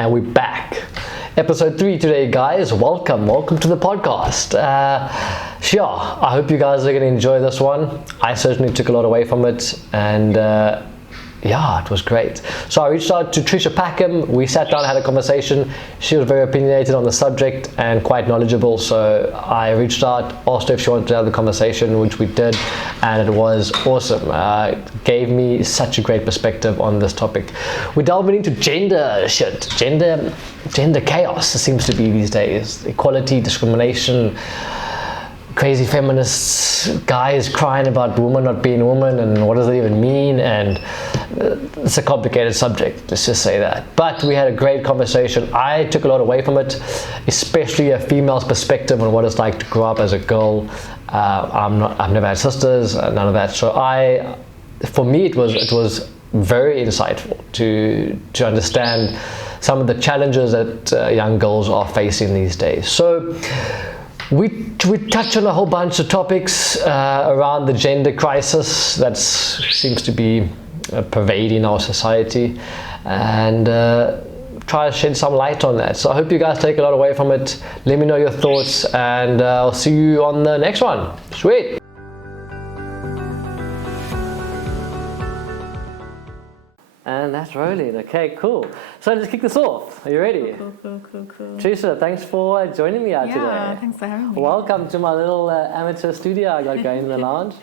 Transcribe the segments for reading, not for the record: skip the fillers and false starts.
And we're back. Episode 3 today, guys. Welcome to the podcast. Sure, I hope you guys are going to enjoy this one. I certainly took a lot away from it, and yeah, it was great. So I reached out to Trisha Packham. We sat down, had a conversation. She was very opinionated on the subject and quite knowledgeable. So I reached out, asked her if she wanted to have the conversation, which we did, and it was awesome. It gave me such a great perspective on this topic. We're delving into gender shit, gender chaos. It seems to be these days. Equality, discrimination, crazy feminists, guys crying about women not being women, and what does it even mean? And it's a complicated subject, let's just say that. But we had a great conversation. I took a lot away from it, especially a female's perspective on what it's like to grow up as a girl. I've never had sisters, none of that. So for me, it was very insightful to understand some of the challenges that young girls are facing these days. So we touched on a whole bunch of topics around the gender crisis that seems to be pervading our society, and try to shed some light on that. So I hope you guys take a lot away from it. Let me know your thoughts, and I'll see you on the next one. Sweet. And that's rolling. Okay, cool. So let's kick this off. Are you ready? Cool. Trisha, thanks for joining me out today. Yeah, thanks for having me. Welcome to my little amateur studio I got going in the lounge.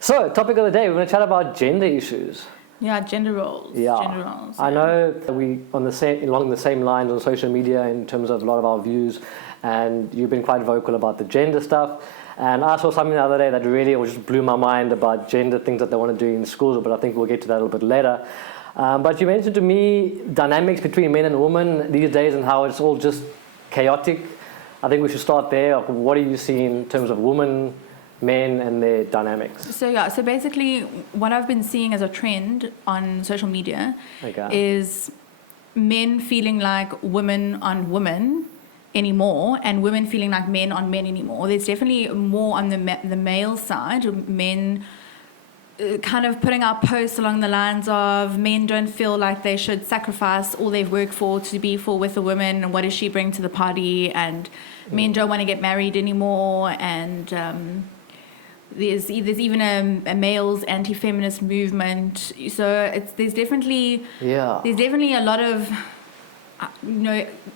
So, topic of the day, we're going to chat about gender issues. Yeah, gender roles. Yeah, Gender roles. I know that we along the same lines on social media in terms of a lot of our views, and you've been quite vocal about the gender stuff. And I saw something the other day that really just blew my mind about gender things that they want to do in schools, but I think we'll get to that a little bit later. But you mentioned to me dynamics between men and women these days and how it's all just chaotic. I think we should start there. What are you seeing in terms of women, men, and their dynamics? So basically what I've been seeing as a trend on social media is men feeling like women aren't women anymore, and women feeling like men aren't men anymore. There's definitely more on the male side, men kind of putting out posts along the lines of men don't feel like they should sacrifice all they've worked for to be for with a woman, and what does she bring to the party, and men don't want to get married anymore, and there's even a male's anti-feminist movement. So there's definitely a lot of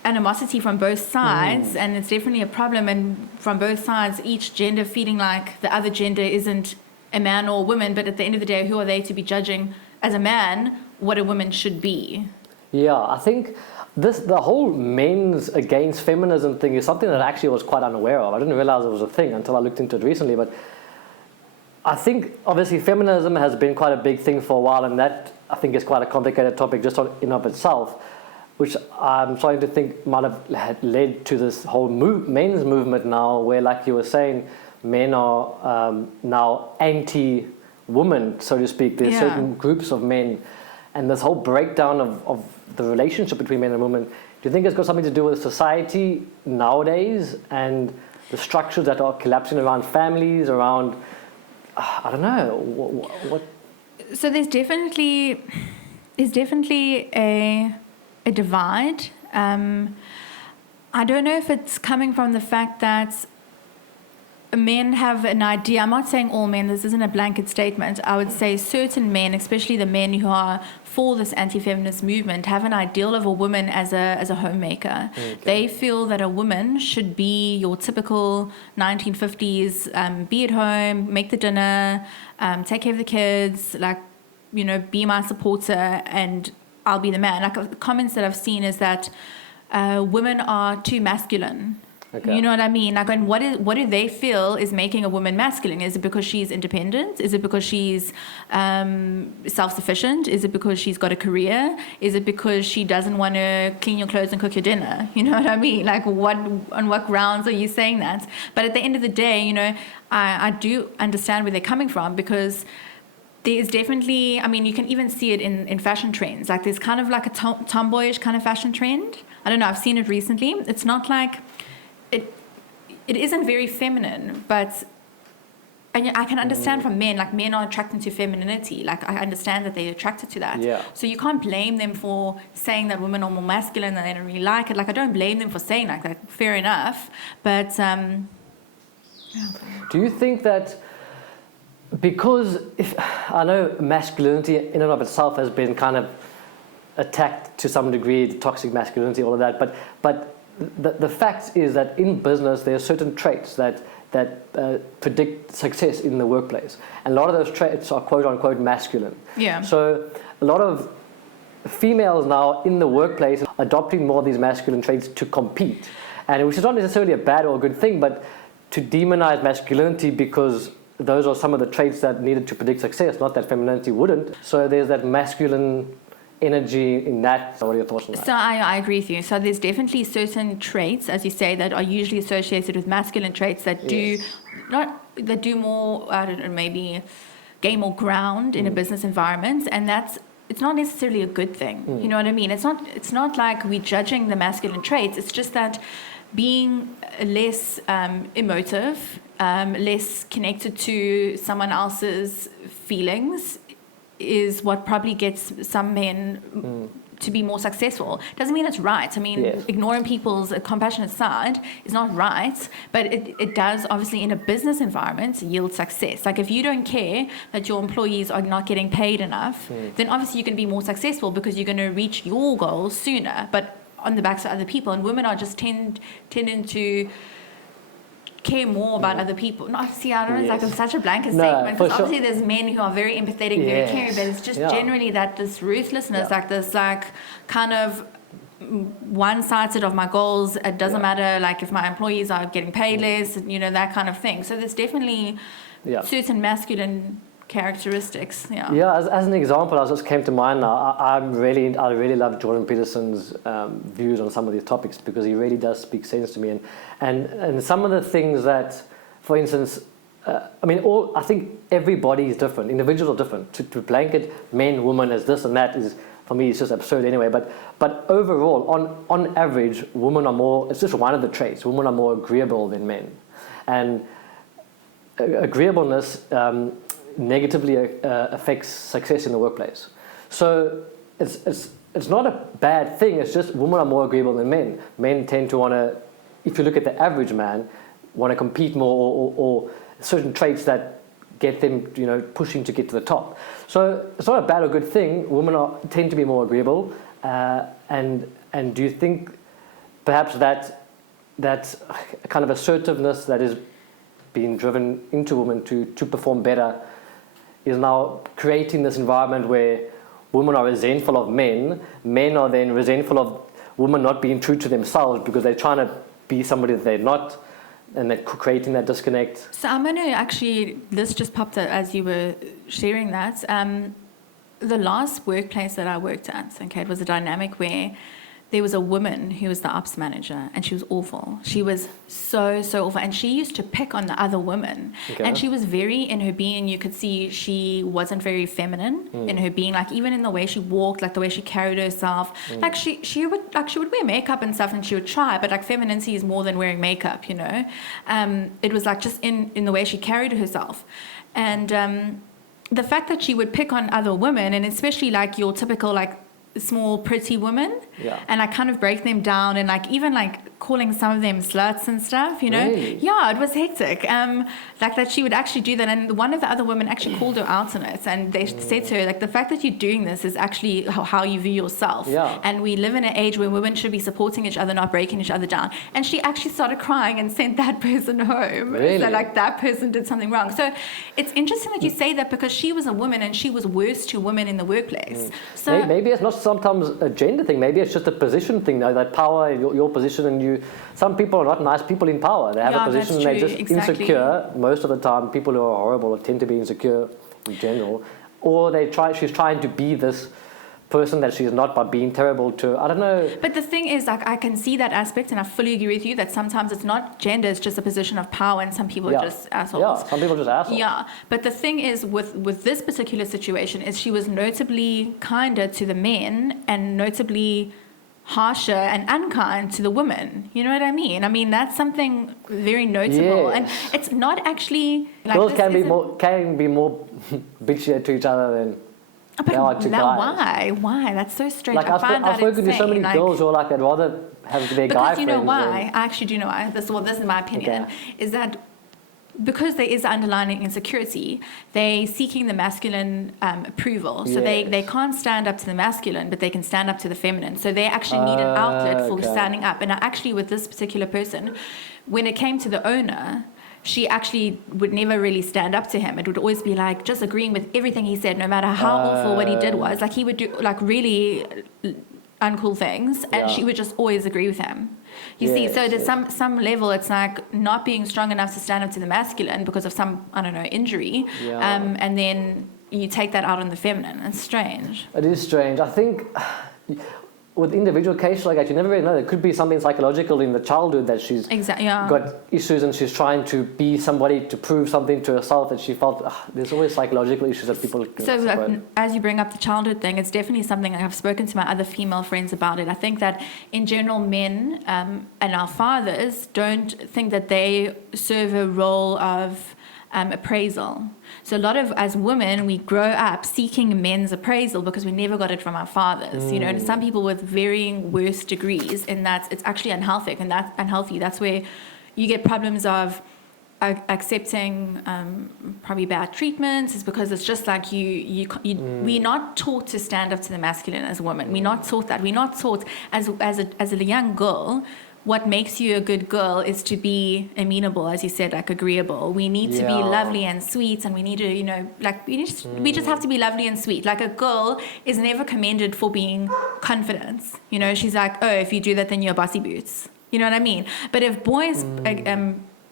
animosity from both sides, and it's definitely a problem, and from both sides, each gender feeling like the other gender isn't a man or a woman, but at the end of the day, who are they to be judging as a man what a woman should be? Yeah, I think the whole men's against feminism thing is something that I actually was quite unaware of. I didn't realize it was a thing until I looked into it recently, but I think obviously feminism has been quite a big thing for a while, and that I think is quite a complicated topic just in of itself, which I'm starting to think might have led to this whole men's movement now, where, like you were saying, men are now anti-woman, so to speak. There's certain groups of men, and this whole breakdown of the relationship between men and women. Do you think it's got something to do with society nowadays and the structures that are collapsing around families, around, I don't know, what? So there's definitely a divide. I don't know if it's coming from the fact that men have an idea. I'm not saying all men, this isn't a blanket statement. I would say certain men, especially the men who are for this anti-feminist movement, have an ideal of a woman as a homemaker. Okay. They feel that a woman should be your typical 1950s, be at home, make the dinner, take care of the kids, be my supporter, and I'll be the man. Like, the comments that I've seen is that women are too masculine. Okay. You know what I mean? Like, and what do they feel is making a woman masculine? Is it because she's independent? Is it because she's self-sufficient? Is it because she's got a career? Is it because she doesn't want to clean your clothes and cook your dinner? You know what I mean? Like, on what grounds are you saying that? But at the end of the day, I do understand where they're coming from, because there's definitely, you can even see it in fashion trends. Like, there's kind of like a tomboyish kind of fashion trend. I don't know, I've seen it recently. It's not like, it isn't very feminine, but And I can understand from men, like men are attracted to femininity. Like I understand that they're attracted to that. Yeah. So you can't blame them for saying that women are more masculine and they don't really like it. Like I don't blame them for saying like that. Fair enough. But do you think that because if I know masculinity in and of itself has been kind of attacked to some degree, the toxic masculinity, all of that, but the fact is that in business there are certain traits that predict success in the workplace, and a lot of those traits are quote unquote masculine. Yeah. So a lot of females now in the workplace are adopting more of these masculine traits to compete, and which is not necessarily a bad or a good thing, but to demonize masculinity because those are some of the traits that needed to predict success, not that femininity wouldn't. So there's that masculine energy in that. So what are your thoughts on that? So I agree with you. So there's definitely certain traits, as you say, that are usually associated with masculine traits that do do more, I don't know, maybe gain more ground in a business environment, and it's not necessarily a good thing. You know what I mean? It's not like we're judging the masculine traits. It's just that being less emotive, less connected to someone else's feelings is what probably gets some men to be more successful. Doesn't mean it's right. I mean, ignoring people's compassionate side is not right, but it does obviously in a business environment yield success. Like if you don't care that your employees are not getting paid enough, then obviously you can be more successful because you're going to reach your goals sooner, but on the backs of other people. And women are just tending to care more about other people. No, see, I don't know, it's like such a blanket statement, because obviously there's men who are very empathetic, very caring, but it's just generally that this ruthlessness, like this like kind of one-sided of my goals. It doesn't matter like if my employees are getting paid less, you know, that kind of thing. So there's definitely certain masculine characteristics. As an example, I just came to mind now. I really love Jordan Peterson's views on some of these topics, because he really does speak sense to me, and some of the things that, for instance, I think everybody is different. Individuals are different. To blanket men, women as this and that is, for me, it's just absurd anyway. But overall, on average, women are more. It's just one of the traits. Women are more agreeable than men, and agreeableness negatively affects success in the workplace. So it's not a bad thing. It's just women are more agreeable than men. Men tend to want to, if you look at the average man, want to compete more or certain traits that get them, you know, pushing to get to the top. So it's not a bad or good thing. Women tend to be more agreeable, and do you think perhaps that kind of assertiveness that is being driven into women to perform better is now creating this environment where women are resentful of men are then resentful of women not being true to themselves because they're trying to be somebody that they're not, and they're creating that disconnect? So I'm going to actually, this just popped up as you were sharing that. The last workplace that I worked at, it was a dynamic where there was a woman who was the ops manager, and she was awful. She was so awful, and she used to pick on the other women. And she was very, in her being, you could see she wasn't very feminine in her being, like even in the way she walked, like the way she carried herself. Like she would wear makeup and stuff, and she would try, but like femininity is more than wearing makeup, you know. It was like just in the way she carried herself. And the fact that she would pick on other women, and especially like your typical like small pretty women, and like kind of break them down, and like even like calling some of them sluts and stuff, you know. Really? Yeah, it was hectic. Like that she would actually do that, and one of the other women actually called her out on it, and they said to her, like, the fact that you're doing this is actually how you view yourself. And we live in an age where women should be supporting each other, not breaking each other down. And she actually started crying and sent that person home. Really? So like that person did something wrong. So it's interesting that you say that, because she was a woman and she was worse to women in the workplace. So maybe it's not sometimes a gender thing. Maybe it's just a position thing. That power, your position, and some people are not nice people in power. They have a position and they're just insecure. Most of the time, people who are horrible tend to be insecure in general, or she's trying to be this person that she's not by being terrible to, I don't know. But the thing is, like, I can see that aspect, and I fully agree with you that sometimes it's not gender, it's just a position of power, and some people are just assholes. Yeah, some people are just assholes. Yeah, but the thing is, with this particular situation, is she was notably kinder to the men, and notably harsher and unkind to the woman. You know what I mean? I mean, that's something very notable. Yes. And it's not actually... Like, Girls this can be isn't- more bitchier to each other than But they are to guys. why? That's so strange. Like I find that I've spoken to so many insane. girls who are like, I'd rather have their guy Because you know friends why? I actually do know why. This is my opinion. Okay. Is that because there is underlying insecurity, they seeking the masculine approval. So Yes. they can't stand up to the masculine, but they can stand up to the feminine. So they actually need an outlet for Okay. standing up. And actually, with this particular person, when it came to the owner, she actually would never really stand up to him. It would always be like just agreeing with everything he said, no matter how awful what he did was. Like he would do like really uncool things, and Yeah. she would just always agree with him. You see, so there's some level, it's like not being strong enough to stand up to the masculine because of some, I don't know, injury, Yeah. and then you take that out on the feminine. It's strange. It is strange. I think with individual cases like that, you never really know. There could be something psychological in the childhood that she's Exactly. Yeah. got issues and she's trying to be somebody to prove something to herself that she felt there's always psychological issues that people can So like, support. as you bring up the childhood thing, it's definitely something I've spoken to my other female friends about it. I think that in general, men and our fathers don't think that they serve a role of appraisal. So a lot of, as women, we grow up seeking men's appraisal because we never got it from our fathers. You know, and some people with varying worse degrees, and that's, it's actually unhealthy, and that's unhealthy. That's where you get problems of accepting probably bad treatments. Is because it's just like we're not taught to stand up to the masculine as women. We're not taught that. We're not taught as a young girl. What makes you a good girl is to be amenable, as you said, like agreeable. We need to be lovely and sweet, and we need to, you know, like we just have to be lovely and sweet. Like a girl is never commended for being confident. You know, she's like, oh, if you do that, then you're bossy boots. You know what I mean? But if boys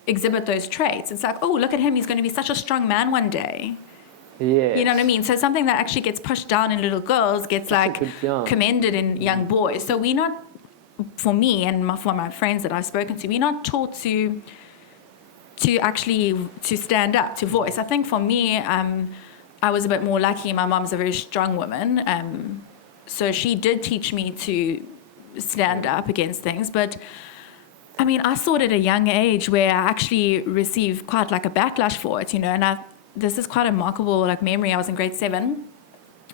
exhibit those traits, it's like, oh, look at him, he's going to be such a strong man one day. Yeah. You know what I mean? So something that actually gets pushed down in little girls gets like commended in young boys. So we're not, for me and for my friends that I've spoken to, we're not taught to actually to stand up, to voice. I think for me, I was a bit more lucky. My mom's a very strong woman, so she did teach me to stand up against things. But I mean, I saw it at a young age where I actually received quite like a backlash for it, you know. And this is quite a remarkable like memory. I was in grade 7.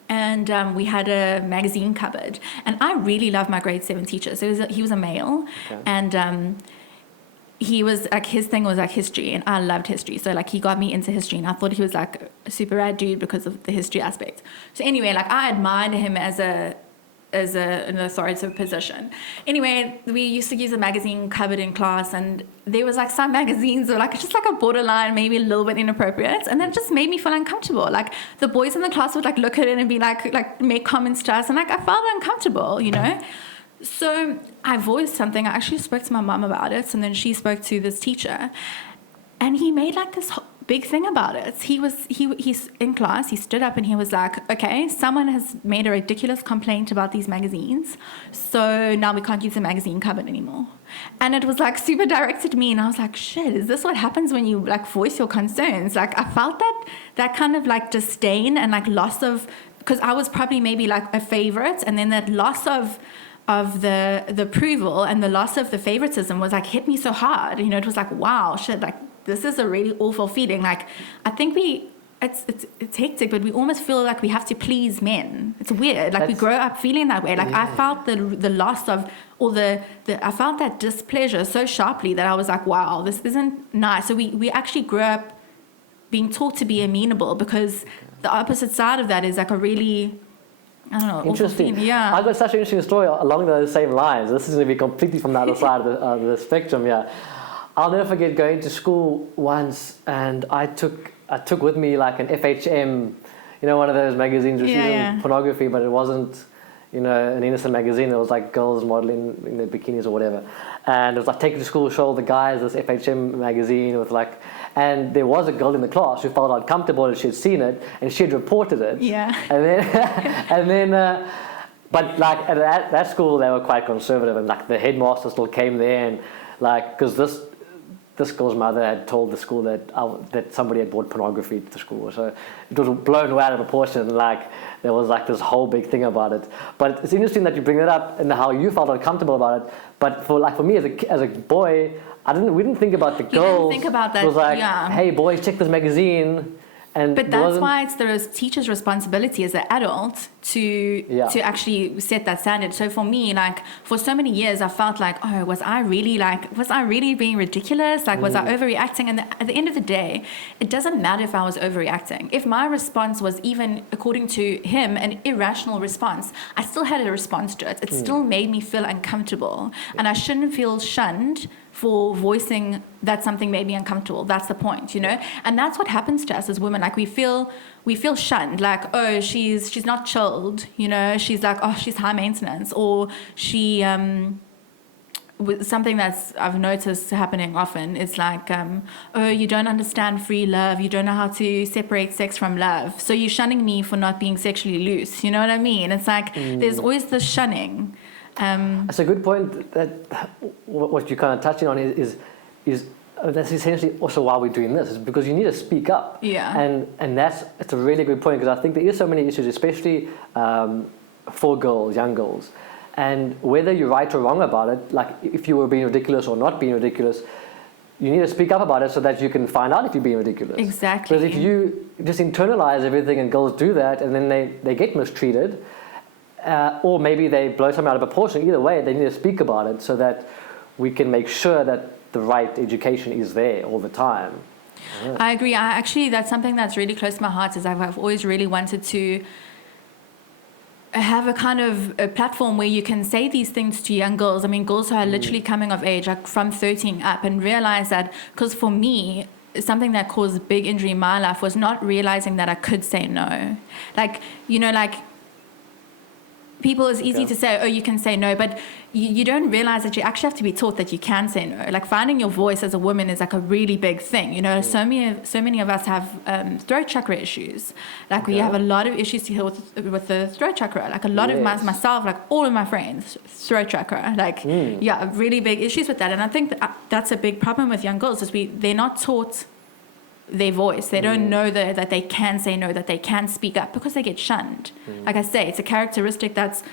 And we had a magazine cupboard, and I really loved my grade 7 teacher. So he was a male, and he was like, his thing was like history, and I loved history. So like he got me into history, and I thought he was like a super rad dude because of the history aspect. So anyway, like I admired him as an authoritative position. Anyway, we used to use a magazine cupboard in class, and there was like some magazines that were like just like a borderline, maybe a little bit inappropriate, and that just made me feel uncomfortable. Like the boys in the class would like look at it and be like make comments to us, and like I felt uncomfortable, you know. So I voiced something. I actually spoke to my mum about it, and then she spoke to this teacher, and he made like this big thing about it. He's in class, he stood up and he was like, okay, someone has made a ridiculous complaint about these magazines, so now we can't use the magazine cupboard anymore. And it was like super directed to me, and I was like, shit, is this what happens when you like voice your concerns? Like I felt that kind of like disdain and like loss of, because I was probably maybe like a favorite, and then that loss of the approval and the loss of the favoritism was like hit me so hard. You know, it was like, wow, shit, like this is a really awful feeling. Like I think it's hectic, but we almost feel like we have to please men. It's weird. Like we grow up feeling that way. Like I felt the loss of, or I felt that displeasure so sharply that I was like, wow, this isn't nice. So we actually grew up being taught to be amenable, because the opposite side of that is like a really, I don't know, interesting. Awful yeah. I've got such an interesting story along those same lines. This is going to be completely from the other side of the spectrum. Yeah, I'll never forget going to school once, and I took with me like an FHM, you know, one of those magazines which isn't pornography, but it wasn't, you know, an innocent magazine. It was like girls modeling in their bikinis or whatever, and it was like taken to school, show all the guys this FHM magazine with like. And there was a girl in the class who felt uncomfortable and she had seen it and she had reported it. Yeah. And then, but like at that school they were quite conservative, and like the headmaster still came there, and like because this girl's mother had told the school that somebody had brought pornography to the school. So it was blown way out of proportion. Like there was like this whole big thing about it. But it's interesting that you bring that up and how you felt uncomfortable about it. But for me as a boy, we didn't think about the girls. You didn't think about that. It was like, yeah. hey boys, check this magazine. But that's why it's the teacher's responsibility as an adult to actually set that standard. So for me, like for so many years, I felt like, oh, was I really being ridiculous? Like, was I overreacting? And at the end of the day, it doesn't matter if I was overreacting. If my response was even, according to him, an irrational response, I still had a response to it. It still made me feel uncomfortable. And I shouldn't feel shunned for voicing that something made me uncomfortable. That's the point, you know? And that's what happens to us as women. Like we feel shunned, like, oh, she's not chilled, you know? She's like, oh, she's high maintenance, or she something that's I've noticed happening often is like, oh, you don't understand free love, you don't know how to separate sex from love, so you're shunning me for not being sexually loose, you know what I mean? It's like there's always this shunning. That's a good point. That what you're kind of touching on is that's essentially also why we're doing this, is because you need to speak up. Yeah. And it's a really good point, because I think there is so many issues, especially for girls, young girls, and whether you're right or wrong about it, like if you were being ridiculous or not being ridiculous, you need to speak up about it so that you can find out if you're being ridiculous. Exactly. Because if you just internalize everything and girls do that, and then they get mistreated. Or maybe they blow something out of proportion. Either way, they need to speak about it so that we can make sure that the right education is there all the time. Yeah. I agree. That's something that's really close to my heart. Is I've always really wanted to have a kind of a platform where you can say these things to young girls. I mean, girls who are literally coming of age, like from 13 up, and realize that, because for me, something that caused big injury in my life was not realizing that I could say no. Like, you know, like, people, it's easy to say, oh, you can say no, but you don't realize that you actually have to be taught that you can say no. Like finding your voice as a woman is like a really big thing. You know, so many of us have throat chakra issues. Like we have a lot of issues to deal with the throat chakra. Like a lot of myself, like all of my friends, throat chakra. Like really big issues with that. And I think that's a big problem with young girls, is they're not taught their voice. They don't know that they can say no, that they can speak up, because they get shunned. Like I say, it's a characteristic that's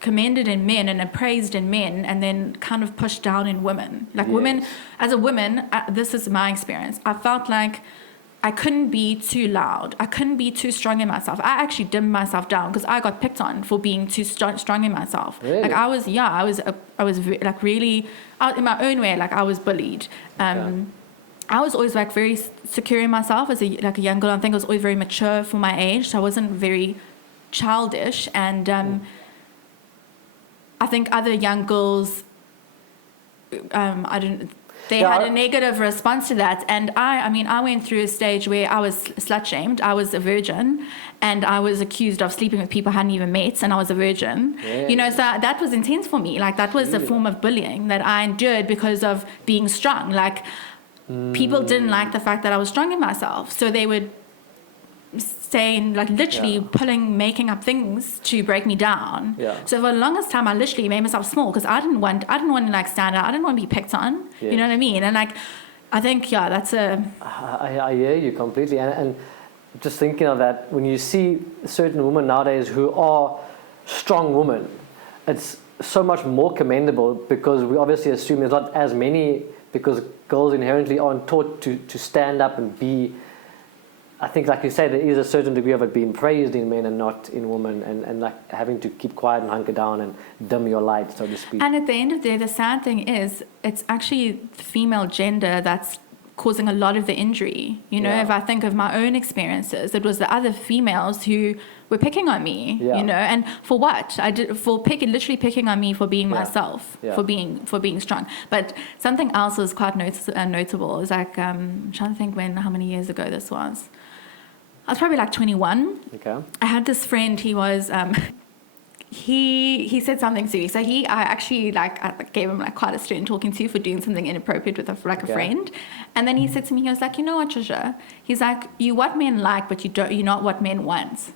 commended in men and appraised in men, and then kind of pushed down in women. Like women, as a woman, this is my experience. I felt like I couldn't be too loud. I couldn't be too strong in myself. I actually dimmed myself down because I got picked on for being too strong in myself. Really? Like I was like really, in my own way, like I was bullied. I was always like very secure in myself as a young girl. I think I was always very mature for my age, so I wasn't very childish. And I think other young girls, had a negative response to that. And I went through a stage where I was slut shamed. I was a virgin, and I was accused of sleeping with people I hadn't even met, and I was a virgin. Yeah. You know, so that was intense for me. Like that was a form of bullying that I endured because of being strong. Like, people didn't like the fact that I was strong in myself, so they would say, like, literally making up things to break me down. Yeah. So for the longest time, I literally made myself small because I didn't want to like stand out. I didn't want to be picked on. Yes. You know what I mean? And like, I think that's a. I hear you completely, and just thinking of that, when you see certain women nowadays who are strong women, it's so much more commendable, because we obviously assume there's not as many, because girls inherently aren't taught to stand up and be. I think, like you say, there is a certain degree of it being praised in men and not in women, and like having to keep quiet and hunker down and dim your light, so to speak. And at the end of the day, the sad thing is, it's actually the female gender that's causing a lot of the injury. You know, if I think of my own experiences, it was the other females who were picking on me. You know, and for what? Literally picking on me for being myself, for being strong. But something else was quite notable. It was like, I'm trying to think how many years ago this was. I was probably like 21. Okay. I had this friend. He was. He said something to me. So I gave him like quite a stern talking to for doing something inappropriate with a friend. And then he said to me, he was like, you know what, Trisha? He's like, you what men like, but you're not what men want.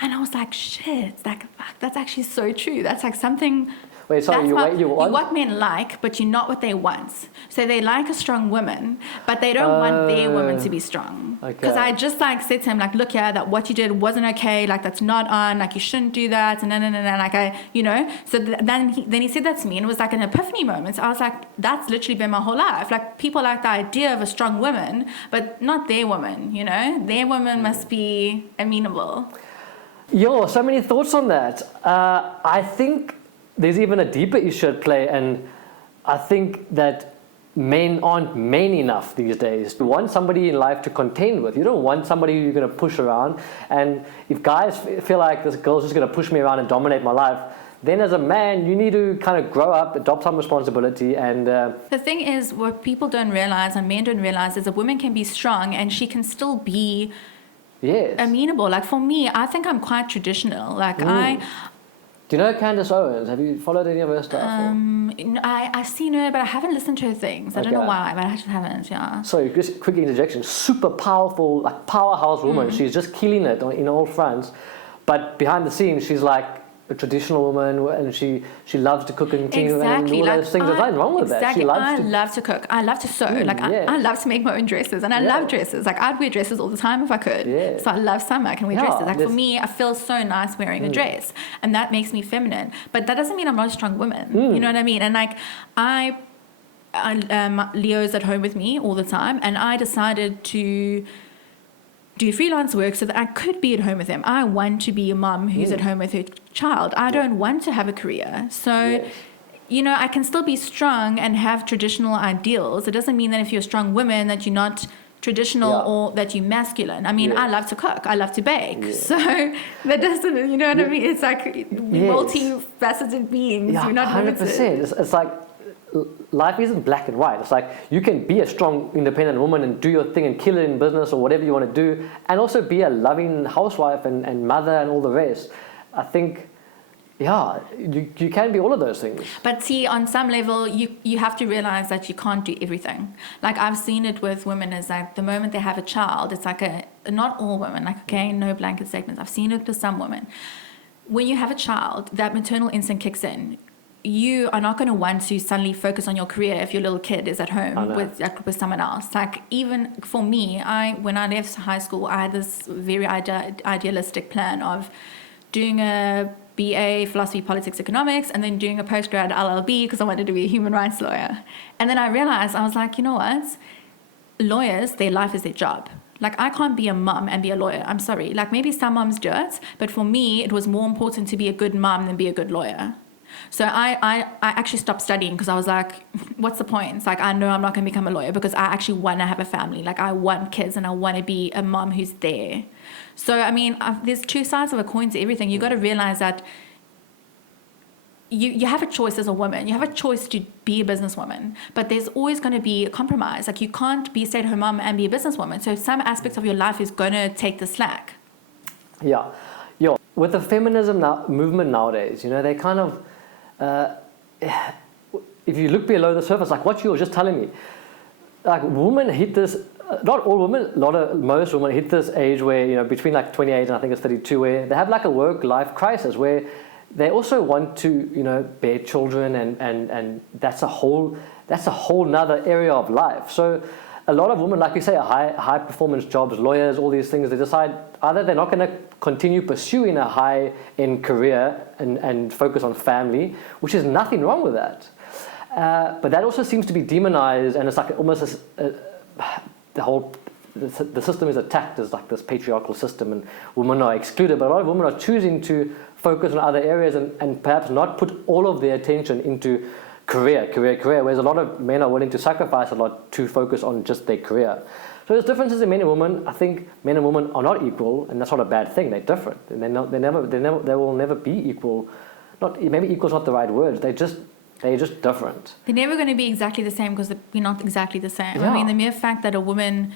And I was like, shit, like, fuck, that's actually so true. That's like something Wait, sorry, you want? what men like, but you're not what they want. So they like a strong woman, but they don't want their woman to be strong. Because Okay. I just like said to him, like, look here, that what you did wasn't okay, like that's not on, like you shouldn't do that, and like I, you know. So then he said that to me, and it was like an epiphany moment. So I was like, that's literally been my whole life. Like people like the idea of a strong woman, but not their woman, you know. Their woman must be amenable. Yo, so many thoughts on that. I think there's even a deeper issue at play, and I think that men aren't men enough these days. You want somebody in life to contend with. You don't want somebody who you're going to push around. And if guys feel like this girl's just going to push me around and dominate my life, then as a man, you need to kind of grow up, adopt some responsibility. And the thing is, what people don't realize and men don't realize is a woman can be strong and she can still be amenable. Like for me, I think I'm quite traditional. Like Do you know Candace Owens? Have you followed any of her stuff? I've seen her, but I haven't listened to her things. I don't know why, but I just haven't. Yeah. So just quick interjection. Super powerful, like powerhouse woman. She's just killing it in all fronts. But behind the scenes, she's like a traditional woman, and she loves to cook and clean and all those things. There's nothing wrong with that. Exactly. I love to cook. I love to sew. I love to make my own dresses, and I love dresses. Like I'd wear dresses all the time if I could. Yeah. So I love summer. I can wear dresses. Like for me, I feel so nice wearing a dress, and that makes me feminine. But that doesn't mean I'm not a strong woman. You know what I mean? And like Leo's at home with me all the time, and I decided to do freelance work so that I could be at home with him. I want to be a mom who's at home with her child. I don't want to have a career. So, you know, I can still be strong and have traditional ideals. It doesn't mean that if you're a strong woman that you're not traditional or that you're masculine. I mean, I love to cook. I love to bake. So that doesn't, you know what I mean? It's like multifaceted beings. Yeah, We're not 100%. limited. It's like life isn't black and white. It's like you can be a strong, independent woman and do your thing and kill it in business or whatever you want to do, and also be a loving housewife and mother and all the rest. I think, you can be all of those things. But see, on some level, you have to realize that you can't do everything. Like I've seen it with women, is like the moment they have a child, it's like not all women, like, okay, no blanket statements. I've seen it with some women. When you have a child, that maternal instinct kicks in. You are not going to want to suddenly focus on your career if your little kid is at home with someone else. Like even for me, when I left high school, I had this very idealistic plan of doing a BA, philosophy, politics, economics, and then doing a postgrad LLB because I wanted to be a human rights lawyer. And then I realized, I was like, you know what? Lawyers, their life is their job. Like I can't be a mum and be a lawyer. I'm sorry. Like maybe some mums do it, but for me, it was more important to be a good mum than be a good lawyer. So I actually stopped studying because I was like, what's the point? It's like, I know I'm not going to become a lawyer because I actually want to have a family. Like I want kids and I want to be a mom who's there. So, I mean, there's two sides of a coin to everything. You got to realize that you have a choice as a woman. You have a choice to be a businesswoman, but there's always going to be a compromise. Like you can't be a stay-at-home mom and be a businesswoman. So some aspects of your life is going to take the slack. Yeah. With the feminism movement nowadays, you know, they kind of, if you look below the surface, like what you were just telling me, like women hit this, not all women, most women hit this age where, you know, between like 28 and I think it's 32, where they have like a work-life crisis where they also want to, you know, bear children and that's a whole nother area of life. So a lot of women, like you say, high performance jobs, lawyers, all these things, they decide either they're not going to continue pursuing a high-end career and focus on family, which is nothing wrong with that. But that also seems to be demonized, and it's like almost the system is attacked as like this patriarchal system, and women are excluded. But a lot of women are choosing to focus on other areas and perhaps not put all of their attention into career, whereas a lot of men are willing to sacrifice a lot to focus on just their career. So there's differences in men and women. I think men and women are not equal, and that's not a bad thing. They're different, and they will never be equal. Maybe equal is not the right word. They're just different. They're never going to be exactly the same because we're not exactly the same. Yeah. I mean, the mere fact that a woman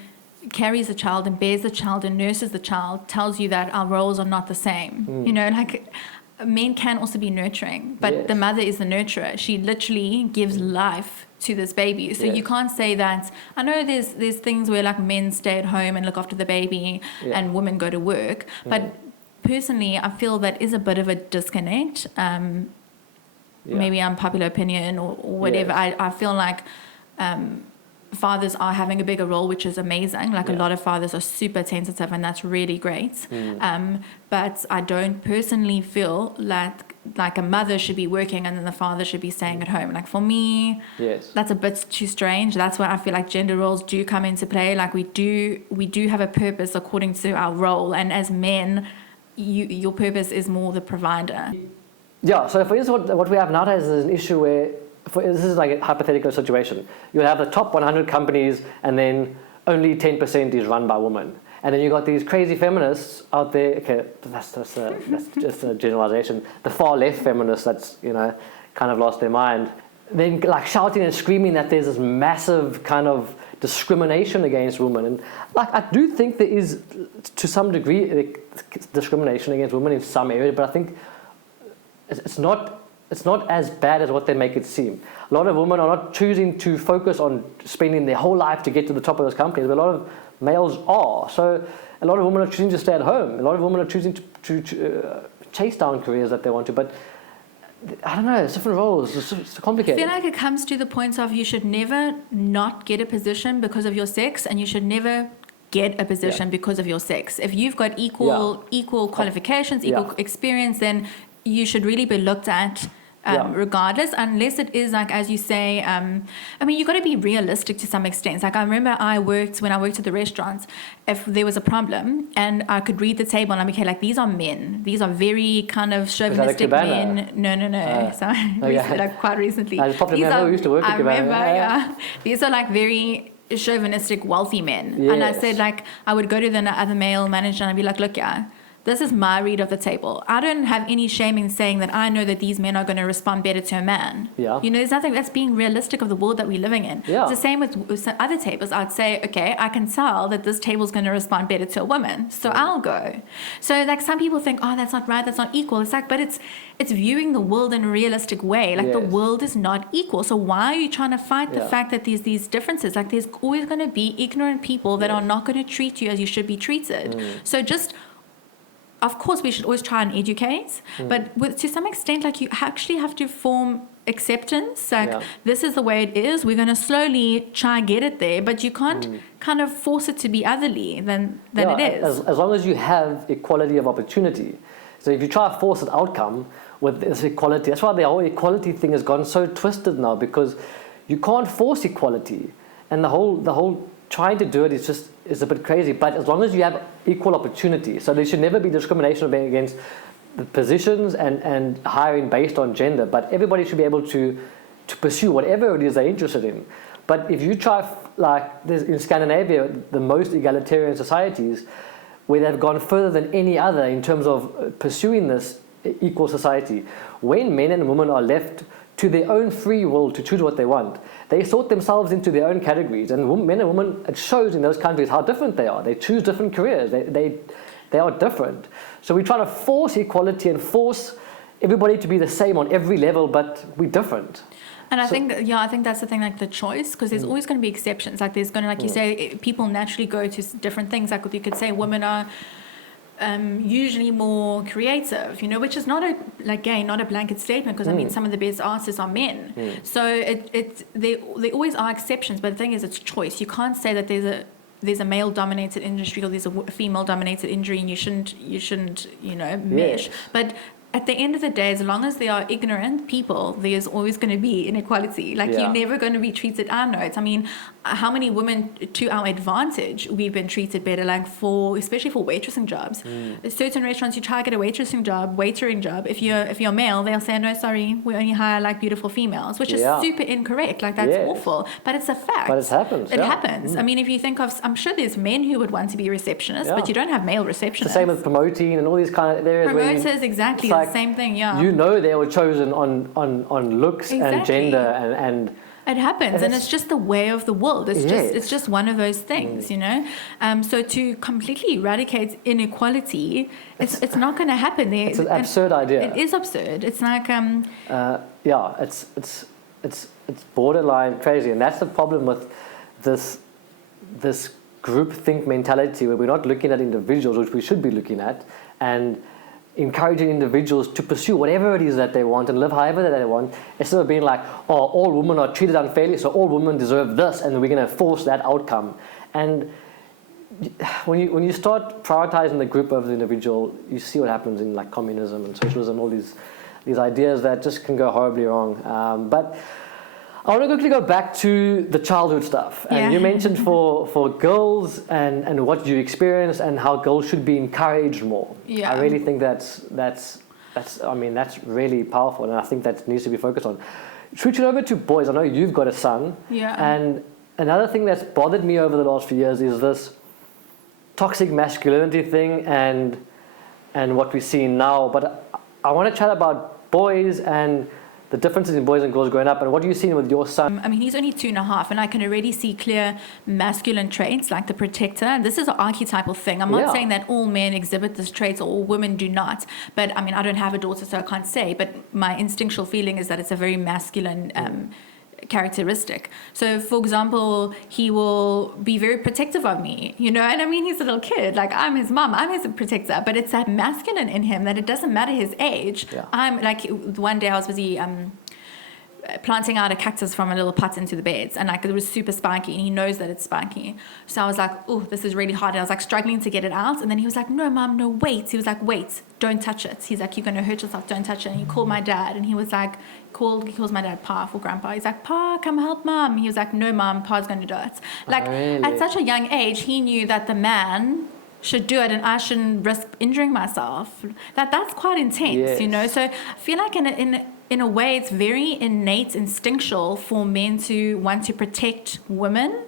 carries a child and bears the child and nurses the child tells you that our roles are not the same. You know, like men can also be nurturing, but the mother is the nurturer. She literally gives life to this baby. So you can't say that. I know there's things where like men stay at home and look after the baby and women go to work, but personally I feel that is a bit of a disconnect. maybe unpopular opinion or whatever. Yes. I feel like fathers are having a bigger role, which is amazing. Like a lot of fathers are super sensitive, and that's really great. But I don't personally feel like a mother should be working and then the father should be staying at home. Like for me, that's a bit too strange. That's where I feel like gender roles do come into play. Like we do have a purpose according to our role, and as men, your purpose is more the provider. Yeah, so for instance, what we have nowadays is an issue where, this is like a hypothetical situation. You have the top 100 companies and then only 10% is run by women. And then you got these crazy feminists out there. Okay, that's just a generalization. The far left feminists that's, kind of lost their mind. Then like shouting and screaming that there's this massive kind of discrimination against women. And like I do think there is to some degree discrimination against women in some areas, but I think it's not as bad as what they make it seem. A lot of women are not choosing to focus on spending their whole life to get to the top of those companies, but a lot of males are. So a lot of women are choosing to stay at home. A lot of women are choosing to chase down careers that they want to. But I don't know, it's different roles. It's complicated. I feel like it comes to the point of you should never not get a position because of your sex, and you should never get a position because of your sex. If you've got equal qualifications, equal experience, then you should really be looked at regardless, unless it is like, as you say, you've got to be realistic to some extent. Like I remember when I worked at the restaurants, if there was a problem and I could read the table and I'm okay, like these are men, these are very kind of chauvinistic men. No. Sorry, like quite recently. We used to work at Cabana. I remember, these are like very chauvinistic wealthy men. Yes. And I said, like, I would go to the other male manager and I'd be like, look, this is my read of the table. I don't have any shame in saying that I know that these men are going to respond better to a man. Yeah. There's nothing, that's being realistic of the world that we're living in. Yeah. It's the same with some other tables. I'd say, okay, I can tell that this table's going to respond better to a woman, so I'll go. So like some people think, oh, that's not right, that's not equal. It's like, but it's viewing the world in a realistic way. Like the world is not equal. So why are you trying to fight the fact that there's these differences? Like there's always going to be ignorant people that are not going to treat you as you should be treated. So just, of course, we should always try and educate, but to some extent, like you actually have to form acceptance. Like this is the way it is. We're going to slowly try and get it there, but you can't kind of force it to be otherly than it is. As long as you have equality of opportunity. So if you try to force an outcome with this equality, that's why the whole equality thing has gone so twisted now, because you can't force equality, and the whole trying to do it is a bit crazy. But as long as you have equal opportunity, so there should never be discrimination against the positions and hiring based on gender, but everybody should be able to pursue whatever it is they're interested in. But if you try, like in Scandinavia, the most egalitarian societies, where they've gone further than any other in terms of pursuing this equal society, when men and women are left to their own free will to choose what they want, they sort themselves into their own categories, and men and women, it shows in those countries how different they are. They choose different careers. They are different. So we're trying to force equality and force everybody to be the same on every level, but we're different. And I think that's the thing, like the choice, because there's always going to be exceptions. Like there's going to, like you say, people naturally go to different things. Like you could say women are usually more creative, which is not a blanket statement, because I mean some of the best artists are men. So there always are exceptions, but the thing is, it's choice. You can't say that there's a male dominated industry or there's a female dominated industry and you shouldn't mesh. But at the end of the day, as long as there are ignorant people, there's always going to be inequality. Like you're never going to be treated. I know it. I mean, how many women, to our advantage, we've been treated better, like especially for waitressing jobs. Certain restaurants, you try to get a waitering job. If you're male, they'll say, no, sorry, we only hire like beautiful females, which is super incorrect. Like that's awful, but it's a fact. But it happens. It happens. I mean, if you think of, I'm sure there's men who would want to be receptionists, but you don't have male receptionists. It's the same with promoting and all these kind of areas. Promoters, exactly. The same thing, they were chosen on looks and gender and it happens, and it's just the way of the world. It's just one of those things, So to completely eradicate inequality, it's not going to happen. It's an absurd idea. It is absurd. It's like it's borderline crazy, and that's the problem with this groupthink mentality, where we're not looking at individuals, which we should be looking at, and encouraging individuals to pursue whatever it is that they want and live however that they want, instead of being like, oh, all women are treated unfairly, so all women deserve this, and we're going to force that outcome. And when you start prioritizing the group over the individual, you see what happens in like communism and socialism, all these ideas that just can go horribly wrong. But I want to quickly go back to the childhood stuff. And you mentioned for girls and what you experienced and how girls should be encouraged more. Yeah. I really think that's really powerful, and I think that needs to be focused on. Switching over to boys, I know you've got a son. Yeah. And another thing that's bothered me over the last few years is this toxic masculinity thing and what we see now. But I want to chat about boys and the differences in boys and girls growing up, and what are you seeing with your son? I mean, he's only 2.5, and I can already see clear masculine traits like the protector. And this is an archetypal thing. I'm not saying that all men exhibit this trait or all women do not. But I mean, I don't have a daughter, so I can't say. But my instinctual feeling is that it's a very masculine characteristic. So, for example, he will be very protective of me, and I mean, he's a little kid, like I'm his mom, I'm his protector, but it's that masculine in him that it doesn't matter his age. I'm like, one day I was busy planting out a cactus from a little pot into the beds, and like it was super spiky, and he knows that it's spiky, so I was like, oh, this is really hard, and I was like struggling to get it out, and then he was like, no mom, no, wait. He was like, wait, don't touch it. He's like, you're going to hurt yourself, don't touch it. And he called my dad, and he was like, he calls my dad Pa for grandpa. He's like, Pa, come help mom. He was like, no mom, Pa's going to do it. Like, really? At such a young age, he knew that the man should do it and I shouldn't risk injuring myself. That's quite intense, so I feel like in a way, it's very innate, instinctual for men to want to protect women.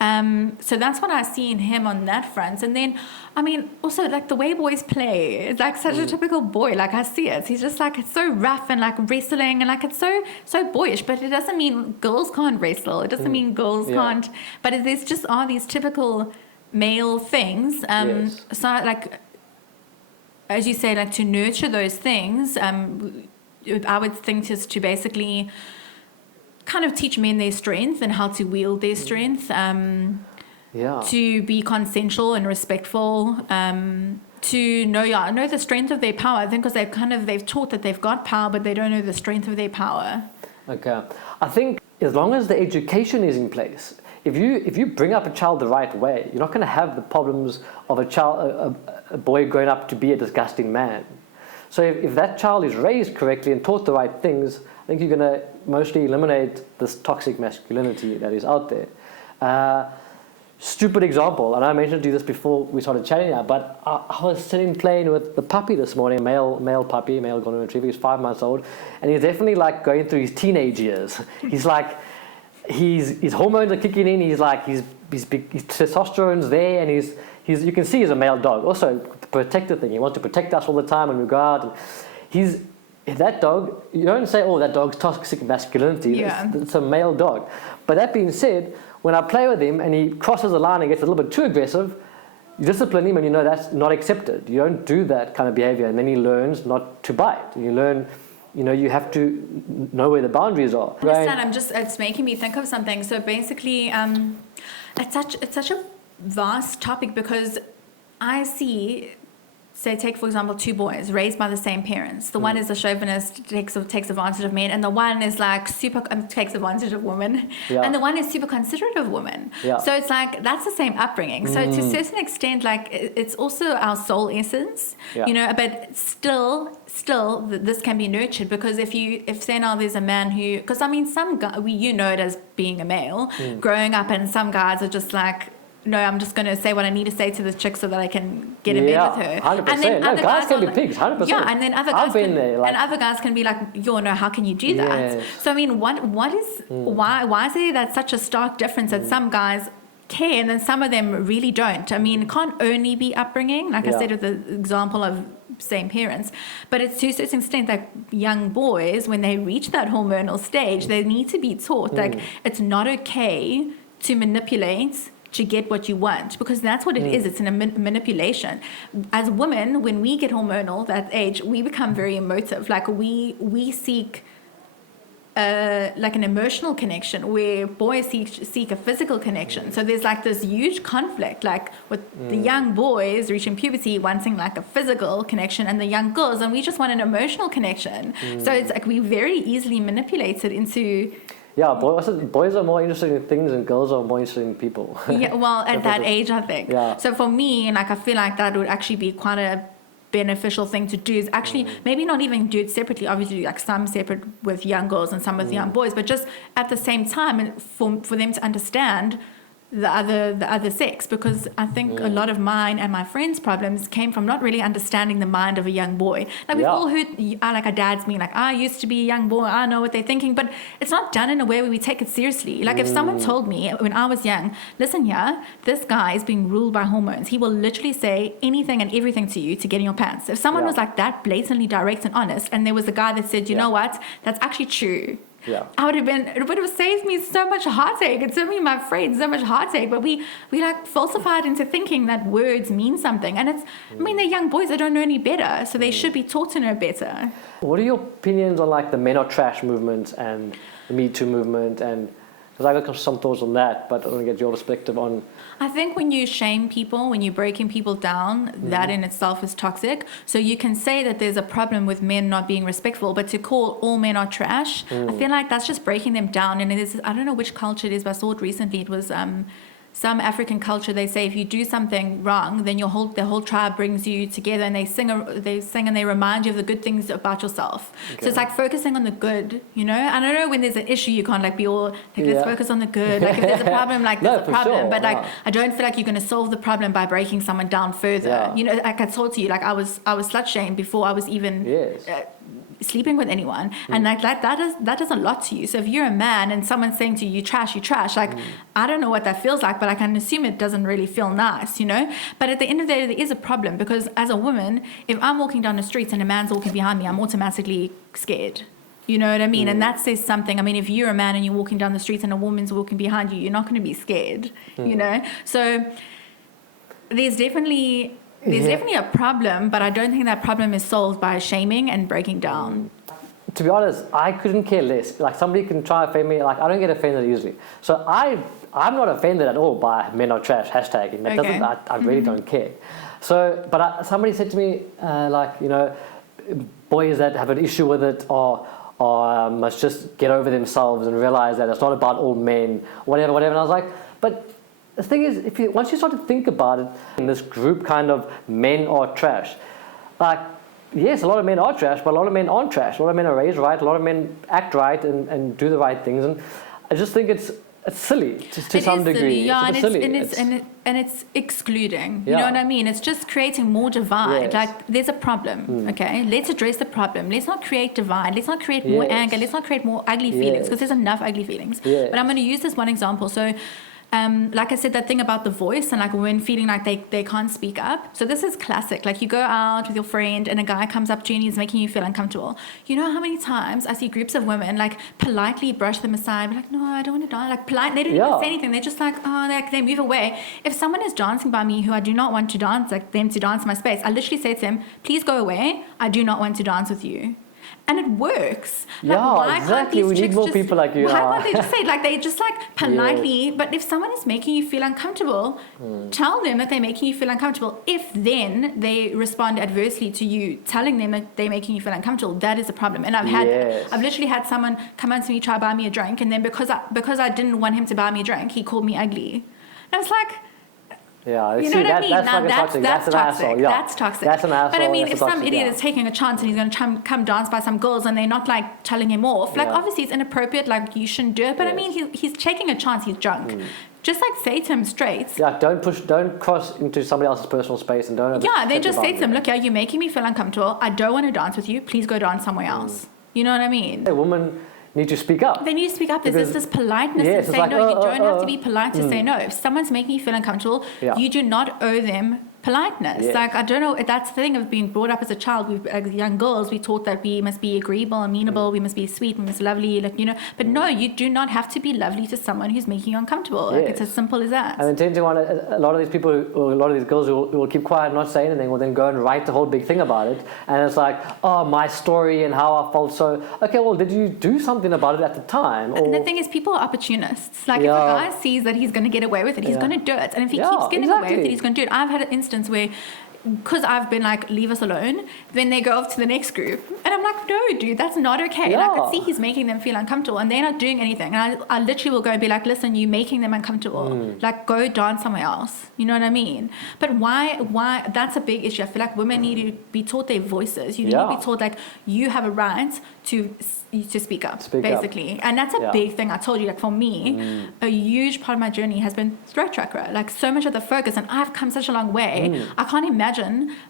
So that's what I see in him on that front. And then, I mean, also like the way boys play, it's like such a typical boy. Like I see it. He's just like, it's so rough and like wrestling and like it's so boyish. But it doesn't mean girls can't wrestle. It doesn't mean girls can't. But there's just are these typical male things. So like, as you say, like to nurture those things, I would think just to basically kind of teach men their strength and how to wield their strength, to be consensual and respectful, to know the strength of their power. I think because they've taught that they've got power, but they don't know the strength of their power. Okay, I think as long as the education is in place, if you bring up a child the right way, you're not going to have the problems of a boy growing up to be a disgusting man. So if that child is raised correctly and taught the right things, I think you're going to mostly eliminate this toxic masculinity that is out there. Stupid example, and I mentioned to you this before we started chatting now, but I was sitting playing with the puppy this morning, male puppy, male golden retriever. He's 5 months old, and he's definitely like going through his teenage years. He's like, his hormones are kicking in. He's like, his testosterone's there, and he's you can see he's a male dog. Also, the protective thing. He wants to protect us all the time and regard. That dog, you don't say, oh, that dog's toxic masculinity. It's a male dog. But that being said, when I play with him and he crosses the line and gets a little bit too aggressive, you discipline him and you know that's not accepted. You don't do that kind of behavior, and then he learns not to bite. You learn, you have to know where the boundaries are. I understand. It's making me think of something. So basically, it's such a vast topic because I see, say, take for example 2 boys raised by the same parents. The one is a chauvinist, takes advantage of men, and the one is like super takes advantage of women, and the one is super considerate of women. So it's like that's the same upbringing. So to a certain extent, like it's also our soul essence, but still this can be nurtured, because if say now there's a man who, because I mean some guy, it as being a male growing up, and some guys are just like, no, I'm just going to say what I need to say to this chick so that I can get in bed with her. 100%. And then no, guys can be pigs, 100%. Yeah, and then other guys can be like, no, how can you do that? So I mean, why is there that such a stark difference that some guys care and then some of them really don't? I mean, it can't only be upbringing, like I said with the example of same parents, but it's to a certain extent that young boys, when they reach that hormonal stage, they need to be taught like it's not okay to manipulate to get what you want, because that's what it is. It's a manipulation. As women, when we get hormonal that age, we become very emotive. Like we seek like an emotional connection, where boys seek a physical connection. So there's like this huge conflict, like with the young boys reaching puberty wanting like a physical connection, and the young girls, and we just want an emotional connection. So it's like we very easily manipulated into. Yeah, boys are more interested in things and girls are more interested in people. Yeah, well, at that age, I think. Yeah. So for me, like I feel like that would actually be quite a beneficial thing to do, is actually maybe not even do it separately, obviously like some separate with young girls and some with young boys, but just at the same time, and for them to understand the other sex, because I think a lot of mine and my friends' problems came from not really understanding the mind of a young boy. Like we've all heard like our dads being like, I used to be a young boy, I know what they're thinking, but it's not done in a way where we take it seriously. Like if someone told me when I was young, listen here, this guy is being ruled by hormones, he will literally say anything and everything to you to get in your pants. If someone was like that blatantly direct and honest, and there was a guy that said, you know what, that's actually true, it would have saved me so much heartache. It saved me and my friends so much heartache. But we like falsified into thinking that words mean something. And it's, I mean, they're young boys, they don't know any better. So they should be taught to know better. What are your opinions on like the men are trash movement and the Me Too movement? And because I got some thoughts on that, but I want to get your perspective on. I think when you shame people, when you're breaking people down, that in itself is toxic. So you can say that there's a problem with men not being respectful, but to call all men are trash, I feel like that's just breaking them down. And it is, I don't know which culture it is, but I saw it recently. It was some African culture. They say if you do something wrong, then the whole tribe brings you together, and they sing and they remind you of the good things about yourself. So it's like focusing on the good, you know. I don't know, when there's an issue, you can't like be all like let's focus on the good. Like if there's a problem, like there's a problem, sure. but like I don't feel like you're going to solve the problem by breaking someone down further. You know, like I told you, like I was slut shamed before I was even sleeping with anyone, and like that does a lot to you. So if you're a man and someone's saying to you, you trash, like I don't know what that feels like, but I can assume it doesn't really feel nice, you know. But at the end of the day, there is a problem, because as a woman, if I'm walking down the streets and a man's walking behind me, I'm automatically scared. You know what I mean? And that says something. I mean, if you're a man and you're walking down the streets and a woman's walking behind you, you're not going to be scared, you know. So there's definitely a problem, but I don't think that problem is solved by shaming and breaking down. To be honest, I couldn't care less. Like somebody can try to offend me, like I don't get offended easily. So I'm not offended at all by men are trash hashtagging. That doesn't. I really don't care. So, but somebody said to me, like, you know, boys that have an issue with it or must just get over themselves and realize that it's not about all men, whatever. And I was like, but the thing is, once you start to think about it, in this group kind of men are trash, like, yes, a lot of men are trash, but a lot of men aren't trash. A lot of men are raised right, a lot of men act right and do the right things. And I just think it's silly to some degree. Yeah, and it's excluding. You know what I mean? It's just creating more divide. Like there's a problem, okay? Let's address the problem. Let's not create divide. Let's not create more anger. Let's not create more ugly feelings, because there's enough ugly feelings. But I'm going to use this one example. So like I said, that thing about the voice and like women feeling like they can't speak up. So this is classic. Like you go out with your friend and a guy comes up to you and he's making you feel uncomfortable. You know how many times I see groups of women like politely brush them aside, be like, no, I don't want to dance. Like polite, they don't even say anything. They're just like, oh, they move away. If someone is dancing by me who I do not want to dance, like them to dance in my space, I literally say to them, please go away. I do not want to dance with you. And it works. Like, exactly. We need more people like you. Why can't they just say it? Like they just like politely. But if someone is making you feel uncomfortable, tell them that they're making you feel uncomfortable. If then they respond adversely to you telling them that they're making you feel uncomfortable, that is a problem. And I've literally had someone come on to me, try to buy me a drink, and then because I didn't want him to buy me a drink, he called me ugly. And I was like, yeah, you know what I mean? That's toxic. That's an asshole. Yeah. That's toxic. That's an asshole. But I mean, if some idiot is taking a chance and he's going to come dance by some girls and they're not like telling him off, like obviously it's inappropriate. Like you shouldn't do it. But I mean, he's taking a chance. He's drunk. Just like say to him straight. Yeah, don't cross into somebody else's personal space and don't. Yeah, they just say to him, look, you're making me feel uncomfortable. I don't want to dance with you. Please go dance somewhere else. You know what I mean? A woman need to speak up. They need to speak up. There's this politeness to say no. You don't have to be polite to say no. If someone's making you feel uncomfortable, you do not owe them politeness. Yes. Like, I don't know, that's the thing of being brought up as a child. As young girls, we taught that we must be agreeable, amenable, we must be sweet, we must be lovely, like, you know. But no, you do not have to be lovely to someone who's making you uncomfortable. Like, Yes. it's as simple as that. And then 10 to 1, a lot of these people, or a lot of these girls who will keep quiet and not say anything, will then go and write the whole big thing about it. And it's like, oh, my story and how I felt so. Okay, well, did you do something about it at the time? Or, And the thing is, people are opportunists. Like, Yeah. if a guy sees that he's going to get away with it, he's Yeah. going to do it. And if he Yeah, keeps getting away with exactly. it, he's going to do it. I've had an instance where, because I've been like, leave us alone, then they go off to the next group. And I'm like, no, dude, that's not okay. And I Yeah. can see he's making them feel uncomfortable and they're not doing anything. And I literally will go and be like, listen, you're making them uncomfortable. Like, go dance somewhere else. You know what I mean? But why, that's a big issue. I feel like women need to be taught their voices. You need to Yeah. be taught, like, you have a right to speak up, Speak up. basically. And that's a Yeah. big thing. I told you, like, for me, a huge part of my journey has been throat chakra. Like, so much of the focus, and I've come such a long way. I can't imagine.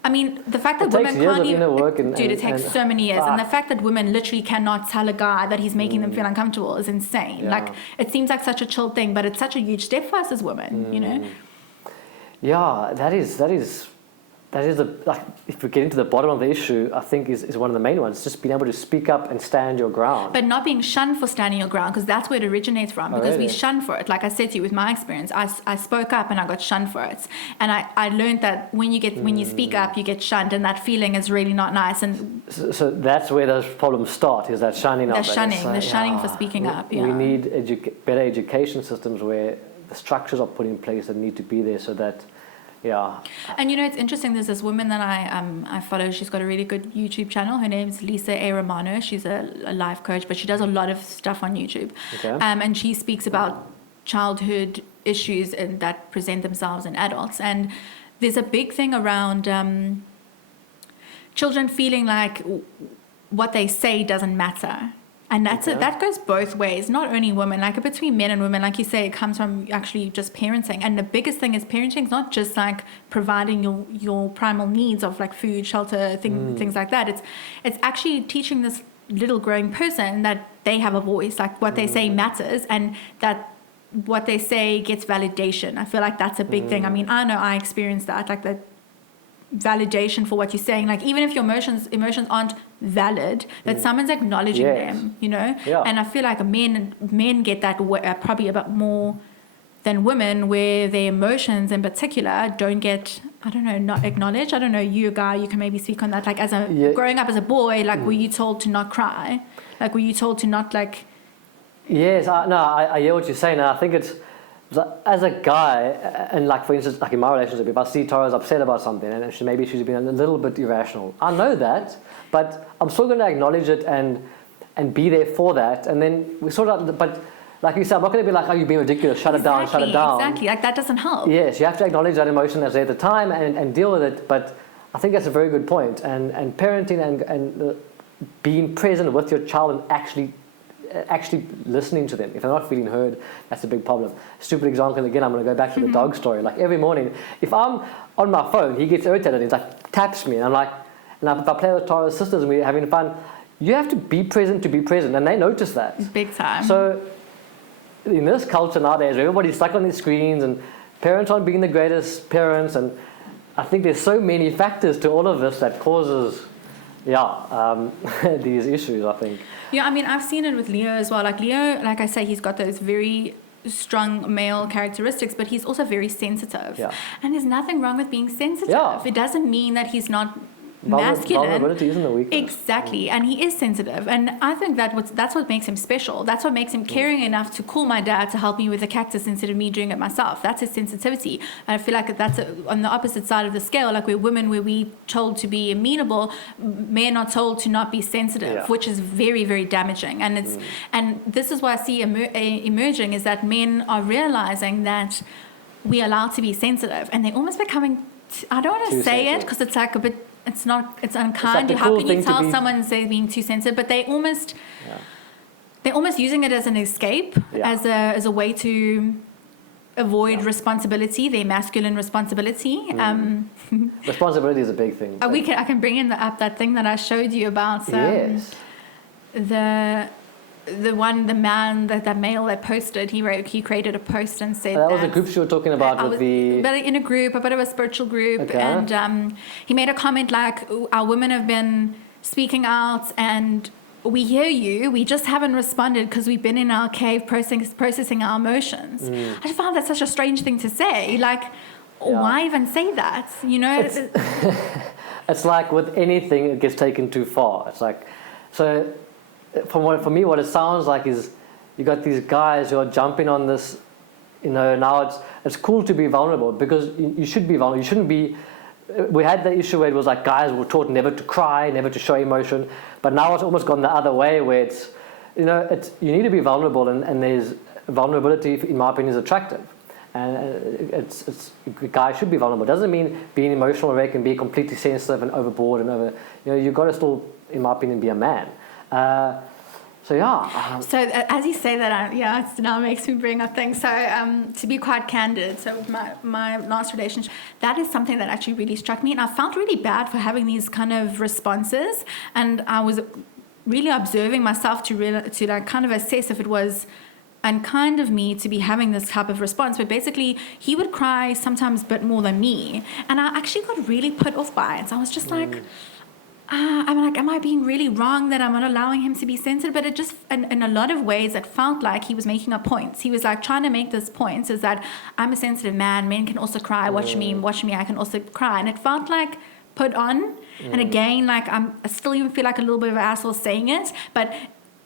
I mean, the fact that It takes women years can't of inner work and- dude, it and- takes and- so many years. And the Ah. fact that women literally cannot tell a guy that he's making them feel uncomfortable is insane. Yeah. Like, it seems like such a chill thing, but it's such a huge step for us as women, you know? Yeah, that is like, if we get into the bottom of the issue, I think is one of the main ones. Just being able to speak up and stand your ground. But not being shunned for standing your ground, because that's where it originates from. Because we really? shun for it. Like I said to you, with my experience, I spoke up and I got shunned for it. And I learned that when you speak up, you get shunned, and that feeling is really not nice. And So that's where those problems start, is that shunning of the it. It's shunning, like, the shunning for speaking up. Yeah. We need better education systems where the structures are put in place that need to be there so that, yeah. And you know, it's interesting. There's this woman that I follow. She's got a really good YouTube channel. Her name's Lisa A. Romano. She's a life coach, but she does a lot of stuff on YouTube. Okay. And she speaks about childhood issues and that present themselves in adults. And there's a big thing around children feeling like what they say doesn't matter. And that's Okay. that goes both ways, not only women, like between men and women. Like you say, it comes from actually just parenting. And the biggest thing is parenting is not just like providing your primal needs of like food, shelter, things like that. It's actually teaching this little growing person that they have a voice, like what they say matters, and that what they say gets validation. I feel like that's a big thing. I mean, I know I experienced that, like that validation for what you're saying. Like, even if your emotions aren't valid, that someone's acknowledging Yes. them, you know. Yeah. And I feel like men get that probably a bit more than women, where their emotions in particular don't get, I don't know, not acknowledged. I don't know, you a guy, you can maybe speak on that. Like, as a growing up as a boy, like, were you told to not cry? Like, were you told to not, like... Yes, I hear what you're saying. And I think it's, as a guy, and like, for instance, like in my relationship, if I see Tara's upset about something and maybe she's been a little bit irrational, I know that, but I'm still going to acknowledge it and be there for that. And then we sort of, but like you said, I'm not going to be like, oh, you're being ridiculous, shut it down. Exactly, like, that doesn't help. Yes, you have to acknowledge that emotion that's there at the time and deal with it. But I think that's a very good point. And parenting and being present with your child and actually listening to them. If they're not feeling heard, that's a big problem. Stupid example again, I'm going to go back to the dog story. Like, every morning, if I'm on my phone, he gets irritated and he's like, taps me, and I'm like, and if I play with Tara's sisters and we're having fun, you have to be present, and they notice that. Big time. So in this culture nowadays, everybody's stuck on their screens and parents aren't being the greatest parents, and I think there's so many factors to all of this that causes these issues, I think. Yeah, I mean, I've seen it with Leo as well. Like, Leo, like I say, he's got those very strong male characteristics, but he's also very sensitive. Yeah. And there's nothing wrong with being sensitive. Yeah. It doesn't mean that he's not masculine. Vulnerability isn't a weakness. Exactly. And he is sensitive. And I think that's what makes him special. That's what makes him caring enough to call my dad to help me with the cactus instead of me doing it myself. That's his sensitivity. And I feel like that's on the opposite side of the scale. Like, we're women, where we told to be amenable, men are told to not be sensitive, which is very, very damaging. And it's and this is what I see emerging, is that men are realizing that we are allowed to be sensitive, and they're almost becoming, I don't want to say it because it's like a bit, it's unkind. the How cool can you thing to tell be- someone they're being too sensitive? But they're almost using it as an escape, as a way to avoid responsibility, their masculine responsibility. Responsibility is a big thing. I can bring in up that thing that I showed you about Yes. the male that posted, he created a post and said that was the group you were talking about but in a group, a bit of a spiritual group, Okay. and he made a comment like, our women have been speaking out and we hear you, we just haven't responded because we've been in our cave processing our emotions. I just found that such a strange thing to say. Like, why even say that? You know, it's like with anything, it gets taken too far. It's like, so for me, what it sounds like is you got these guys who are jumping on this. You know, now it's cool to be vulnerable because you should be vulnerable. You shouldn't be. We had the issue where it was like guys were taught never to cry, never to show emotion, but now it's almost gone the other way where it's, you know, you need to be vulnerable, and there's vulnerability, in my opinion, is attractive, and it's guys should be vulnerable. It doesn't mean being emotional wreck and be completely sensitive and overboard and over. You know, you've got to still, in my opinion, be a man. So as you say that, it now makes me bring up things. So to be quite candid, so my last relationship, that is something that actually really struck me, and I felt really bad for having these kind of responses, and I was really observing myself to like kind of assess if it was unkind of me to be having this type of response. But basically, he would cry sometimes a bit more than me, and I actually got really put off by it. So I was just like, I'm like, am I being really wrong that I'm not allowing him to be sensitive? But it just, in a lot of ways, it felt like he was making up points. He was like trying to make this point, is that I'm a sensitive man, men can also cry, watch me, I can also cry. And it felt like put on. And again, like I still even feel like a little bit of an asshole saying it, but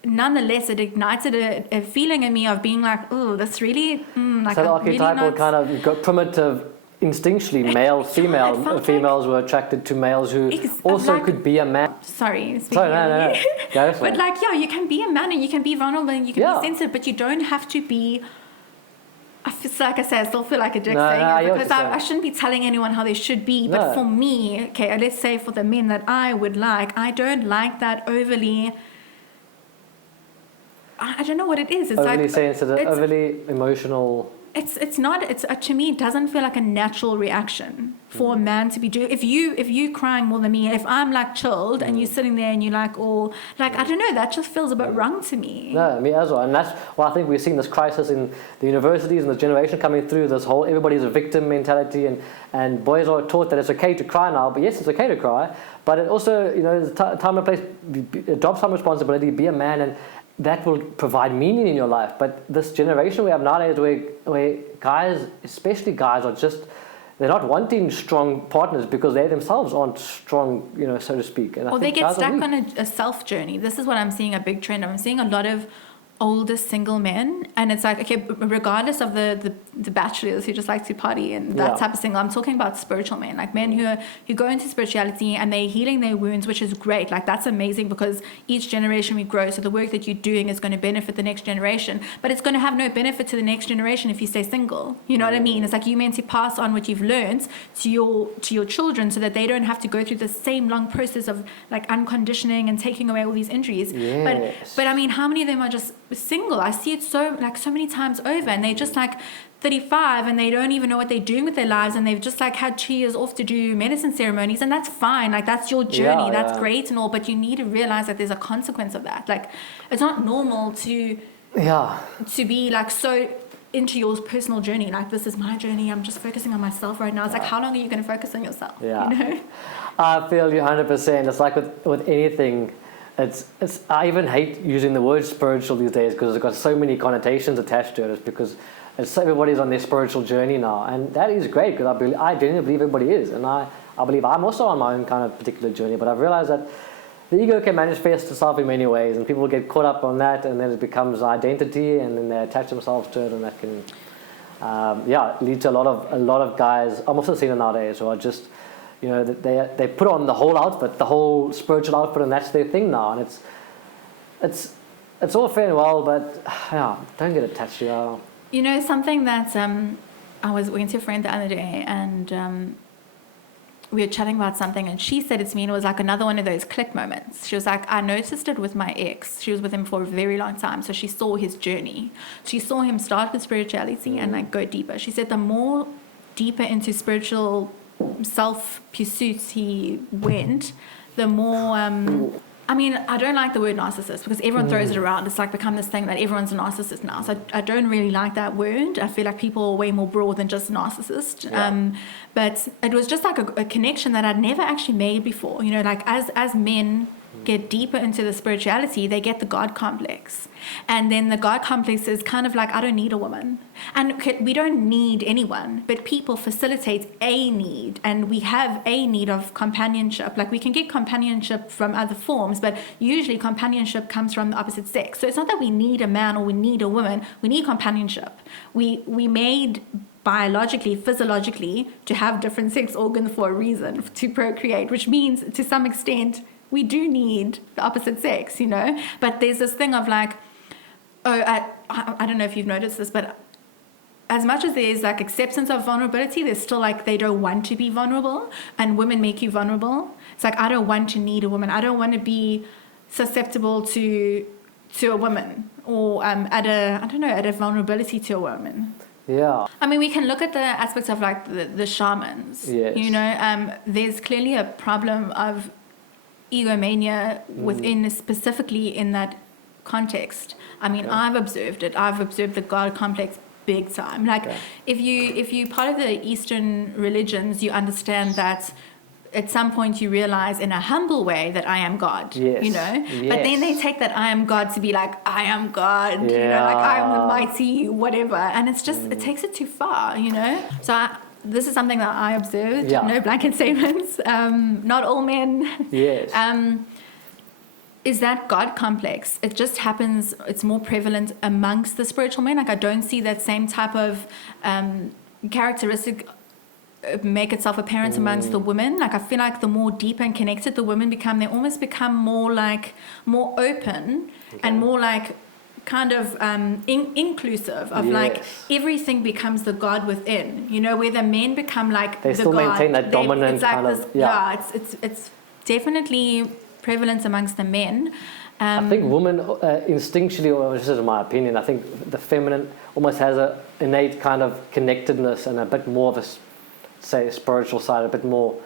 nonetheless, it ignited a feeling in me of being like, oh, that's really, like, so the archetypal really kind of, you've got primitive, instinctually male, females were attracted to males who also like, could be a man. Sorry, no. But like, you can be a man and you can be vulnerable and you can be sensitive, but you don't have to be. Like I say, I still feel like a dick saying it because I shouldn't be telling anyone how they should be. But for me, okay, let's say for the men that I would like, I don't like that overly. I don't know what it is. It's overly like sensitive, overly emotional. It's not. It's to me, it doesn't feel like a natural reaction for a man to be doing. If you crying more than me, if I'm like chilled and you're sitting there and you're like all like I don't know, that just feels a bit wrong to me. No, me as well, and that's why I think we're seeing this crisis in the universities and the generation coming through. This whole everybody's a victim mentality, and boys are taught that it's okay to cry now. But yes, it's okay to cry, but it also, you know, time and place, adopt some responsibility, be a man, and that will provide meaning in your life. But this generation we have nowadays where guys, especially guys, are just, they're not wanting strong partners because they themselves aren't strong, you know, so to speak. And or they get stuck on a self journey. This is what I'm seeing, a big trend. I'm seeing a lot of older single men, and it's like, okay, regardless of the bachelors who just like to party and that type of single, I'm talking about spiritual men, like men who go into spirituality and they're healing their wounds, which is great. Like that's amazing because each generation we grow, so the work that you're doing is going to benefit the next generation, but it's going to have no benefit to the next generation if you stay single. You know what I mean? It's like you're meant to pass on what you've learned to your children so that they don't have to go through the same long process of like unconditioning and taking away all these injuries. But I mean, how many of them are just single? I see it so many times over, and they're just like 35 and they don't even know what they're doing with their lives, and they've just like had 2 years off to do medicine ceremonies, and that's fine, like that's your journey, that's great and all, but you need to realize that there's a consequence of that. Like it's not normal to be like so into your personal journey, like this is my journey, I'm just focusing on myself right now. It's like, how long are you going to focus on yourself? You know? I feel you 100%. It's like with anything, it's I even hate using the word spiritual these days because it's got so many connotations attached to it. It's because everybody's on their spiritual journey now, and that is great because I genuinely believe everybody is, and I believe I'm also on my own kind of particular journey. But I've realized that the ego can manifest itself in many ways, and people get caught up on that, and then it becomes identity, and then they attach themselves to it, and that can lead to a lot of guys. I'm also seeing it nowadays who are just, you know, they put on the whole outfit, the whole spiritual outfit, and that's their thing now. And it's all fair and well, but don't get attached to it. You know, something that I was went to a friend the other day, and we were chatting about something, and she said it to me, and it was like another one of those click moments. She was like, I noticed it with my ex. She was with him for a very long time, so she saw his journey. She saw him start with spirituality and like go deeper. She said the more deeper into spiritual self pursuits he went, the more I mean, I don't like the word narcissist because everyone throws it around. It's like become this thing that everyone's a narcissist now. So I don't really like that word. I feel like people are way more broad than just narcissist. Yeah. But it was just like a connection that I'd never actually made before. You know, like as men get deeper into the spirituality, they get the God complex. And then the God complex is kind of like, I don't need a woman. And we don't need anyone, but people facilitate a need. And we have a need of companionship. Like we can get companionship from other forms, but usually companionship comes from the opposite sex. So it's not that we need a man or we need a woman. We need companionship. We made biologically, physiologically, to have different sex organs for a reason, to procreate, which means to some extent, we do need the opposite sex, you know? But there's this thing of like, I don't know if you've noticed this, but as much as there's like acceptance of vulnerability, there's still like they don't want to be vulnerable, and women make you vulnerable. It's like, I don't want to need a woman. I don't want to be susceptible to a woman or at a vulnerability to a woman. Yeah. I mean, we can look at the aspects of like the shamans. Yes. You know, there's clearly a problem of egomania within, specifically in that context. I mean, I've observed it. I've observed the God complex big time. Like, if you part of the Eastern religions, you understand that at some point you realize in a humble way that I am God. Yes. You know, Yes. but then they take that I am God to be like, I am God. You know, like I am the mighty whatever, and it's just it takes it too far. You know, so. This is something that I observed. Yeah. No blanket statements. Not all men. Yes. Is that God complex? It just happens. It's more prevalent amongst the spiritual men. Like I don't see that same type of characteristic make itself apparent amongst the women. Like I feel like the more deep and connected the women become, they almost become more open and more like kind of inclusive of like everything becomes the God within, you know, where the men become like they the still God. maintain that dominant it's like kind this, of it's definitely prevalent amongst the men. I think women instinctually, or this is my opinion, I think the feminine almost has a innate kind of connectedness and a bit more of a, say, spiritual side, a bit more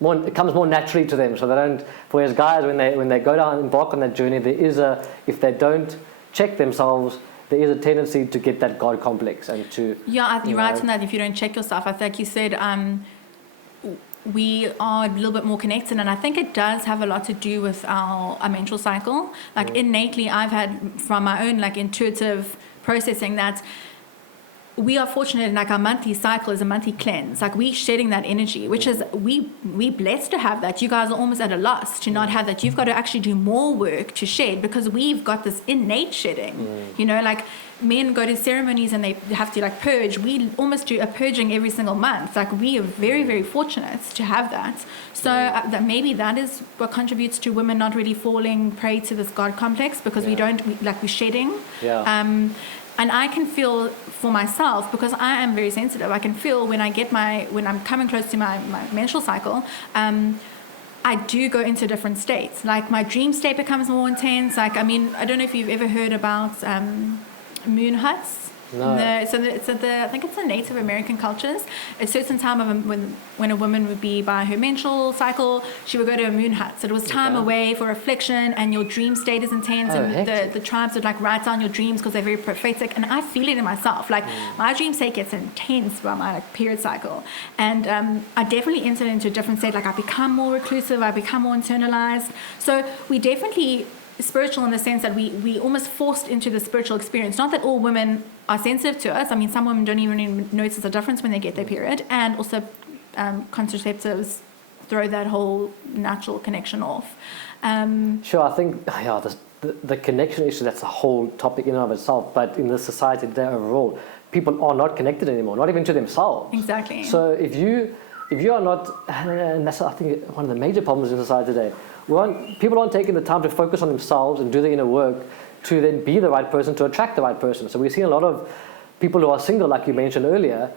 it comes more naturally to them, so they don't. Whereas guys, when they go down, embark on that journey, there is if they don't check themselves, there is a tendency to get that God complex and to... Yeah, you're right in that if you don't check yourself. I think you said we are a little bit more connected, and I think it does have a lot to do with our menstrual cycle. Like innately, I've had from my own like intuitive processing that we are fortunate, like our monthly cycle is a monthly cleanse. Like we shedding that energy, which is we blessed to have that. You guys are almost at a loss to not have that. You've got to actually do more work to shed because we've got this innate shedding. You know, like men go to ceremonies and they have to like purge. We almost do a purging every single month. Like we are very, very fortunate to have that. So that maybe that is what contributes to women not really falling prey to this God complex because we're shedding. Yeah. And I can feel for myself, because I am very sensitive, I can feel when I'm coming close to my menstrual cycle, I do go into different states. Like my dream state becomes more intense. Like, I mean, I don't know if you've ever heard about moon huts. No. I think it's the Native American cultures. A certain time of when a woman would be by her menstrual cycle, she would go to a moon hut. So it was time away for reflection, and your dream state is intense. And the tribes would like write down your dreams because they're very prophetic. And I feel it in myself. Like my dream state gets intense by my period cycle, and I definitely enter into a different state. Like I become more reclusive, I become more internalized. So we definitely spiritual in the sense that we almost forced into the spiritual experience. Not that all women are sensitive to us. I mean, some women don't even notice the difference when they get their period, and also contraceptives throw that whole natural connection off. Sure, I think the connection issue, that's a whole topic in and of itself, but in this society today overall, people are not connected anymore, not even to themselves. Exactly. So if you are not, and that's I think one of the major problems in society today, people aren't taking the time to focus on themselves and do the inner work to then be the right person, to attract the right person. So we've seen a lot of people who are single, like you mentioned earlier,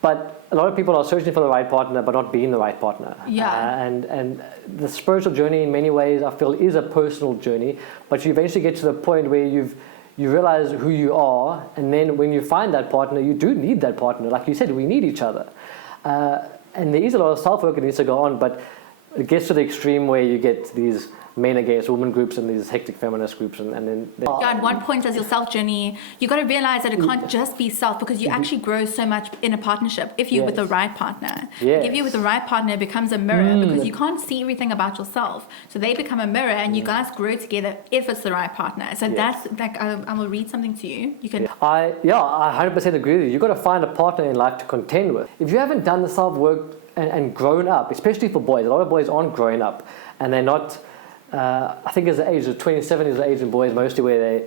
but a lot of people are searching for the right partner but not being the right partner. Yeah. And the spiritual journey in many ways, I feel, is a personal journey, but you eventually get to the point where you realize who you are, and then when you find that partner, you do need that partner. Like you said, we need each other. And there is a lot of self-work that needs to go on, but it gets to the extreme where you get these men against women groups and these hectic feminist groups, and then at what point does your self journey, you got to realize that it can't just be self, because you actually grow so much in a partnership if you're with the right partner. Yes. If you're with the right partner, it becomes a mirror, because you can't see everything about yourself, so they become a mirror, and you guys grow together if it's the right partner. So that's like, I will read something to you. You can. I 100% agree with you. You've got to find a partner in life to contend with. If you haven't done the self work and grown up, especially for boys, a lot of boys aren't growing up, and they're not. I think as the age of 27 is the age of boys mostly where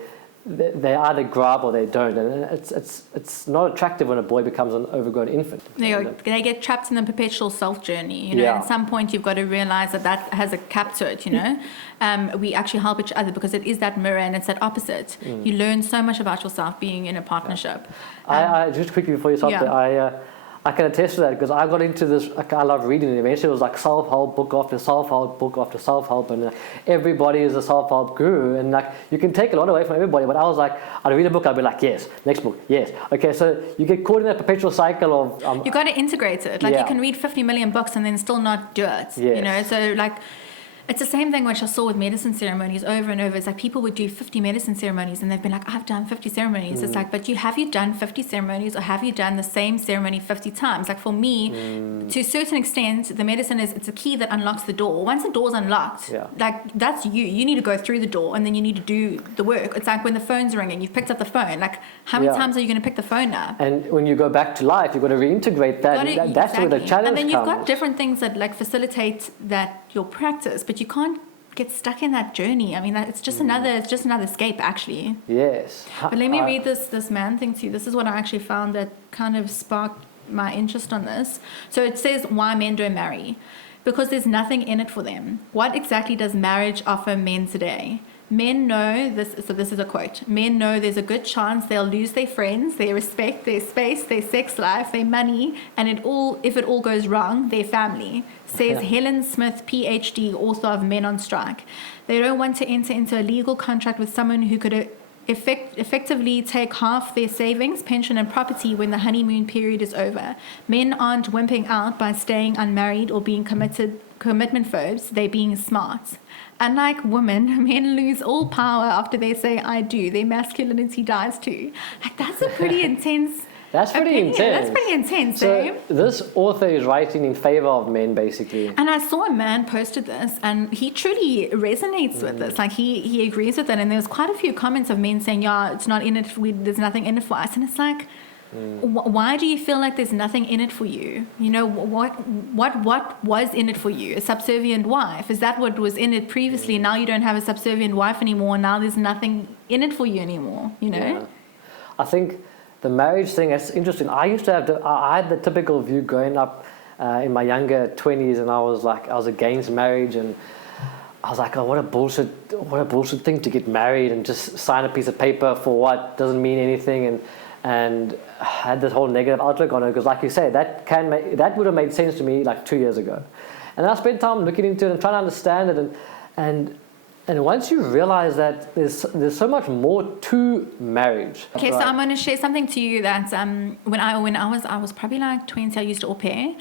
they either grow up or they don't, and it's not attractive when a boy becomes an overgrown infant. They get trapped in the perpetual self journey. You know, at some point you've got to realize that has a cap to it. You know, we actually help each other because it is that mirror and it's that opposite. You learn so much about yourself being in a partnership. I just quickly before you start there, I can attest to that because I got into this. I love reading, and eventually it was like self-help book after self-help book after self-help, and everybody is a self-help guru, and like you can take a lot away from everybody. But I was like, I'd read a book, I'd be like, yes, next book, yes, okay. So you get caught in that perpetual cycle of. You got to integrate it. Like you can read 50 million books and then still not do it. Yes. You know, so like. It's the same thing which I saw with medicine ceremonies over and over. It's like people would do 50 medicine ceremonies and they've been like, I've done 50 ceremonies. It's like, but have you done 50 ceremonies or have you done the same ceremony 50 times? Like for me, to a certain extent, the medicine it's a key that unlocks the door. Once the door's unlocked, like that's you. You need to go through the door and then you need to do the work. It's like when the phone's ringing, you've picked up the phone. Like how many times are you going to pick the phone up? And when you go back to life, you've got to reintegrate that. That's where the challenge comes. And then you've got different things that like facilitate that your practice, but you can't get stuck in that journey. I mean, it's just another escape, actually. Yes. But let me read this man thing to you. This is what I actually found that kind of sparked my interest on this. So it says why men don't marry. Because there's nothing in it for them. What exactly does marriage offer men today? Men know this, so this is a quote. Men know there's a good chance they'll lose their friends, their respect, their space, their sex life, their money, and if it all goes wrong, their family, says Helen Smith, PhD, author of Men on Strike. They don't want to enter into a legal contract with someone who could effectively take half their savings, pension, and property when the honeymoon period is over. Men aren't wimping out by staying unmarried or being commitment phobes, they're being smart. Unlike women, men lose all power after they say I do. Their masculinity dies too. Like that's a pretty intense. That's pretty intense. That's pretty intense. So this author is writing in favor of men, basically. And I saw a man posted this, and he truly resonates with this. Like he agrees with it. And there was quite a few comments of men saying, "Yeah, it's not in it. There's nothing in it for us." And it's like, why do you feel like there's nothing in it for you? You know, what was in it for you? A subservient wife? Is that what was in it previously? Now you don't have a subservient wife anymore. Now there's nothing in it for you anymore. You know. Yeah. I think. The marriage thing, it's interesting. I had the typical view growing up in my younger 20s, and I was against marriage, and I was like, oh, what a bullshit thing to get married and just sign a piece of paper for what doesn't mean anything, and I had this whole negative outlook on it because, like you say, that would have made sense to me like 2 years ago, and I spent time looking into it and trying to understand it, and once you realize that there's so much more to marriage. Okay, so I'm going to share something to you that when I was probably like 20, I used to au pair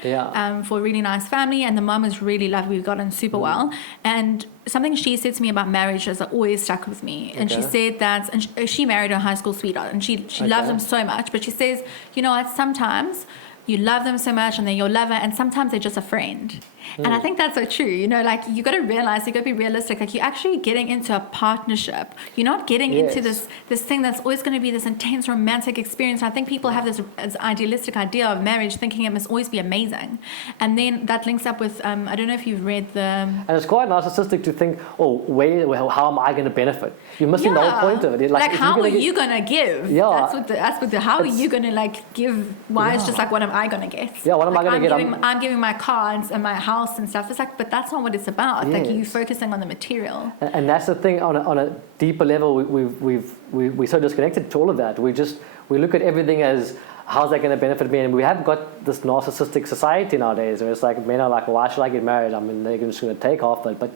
for a really nice family, and the mom was really lovely. We got on super well, and something she said to me about marriage has always stuck with me. And she said that, and she married her high school sweetheart, and she loves him so much, but she says, you know what, sometimes you love them so much and they're your lover, and sometimes they're just a friend. And I think that's so true. You know, like you got to realize, you got to be realistic. Like you're actually getting into a partnership. You're not getting into this thing that's always going to be this intense romantic experience. I think people have this idealistic idea of marriage, thinking it must always be amazing. And then that links up with I don't know if you've read the. And it's quite narcissistic to think, oh, how am I going to benefit? You're missing the whole point of it. Like how are you going to give? Yeah. How are you going to like give? Why it's just like, what am I going to get? Yeah. What am I going to get? I'm giving my car and my house and stuff. It's like, but that's not what it's about. Like you focusing on the material. And that's the thing. On a deeper level, we're so disconnected to all of that. We look at everything as, how's that going to benefit me? And we have got this narcissistic society nowadays where it's like men are like, why should I get married? I mean, they're just going to take half but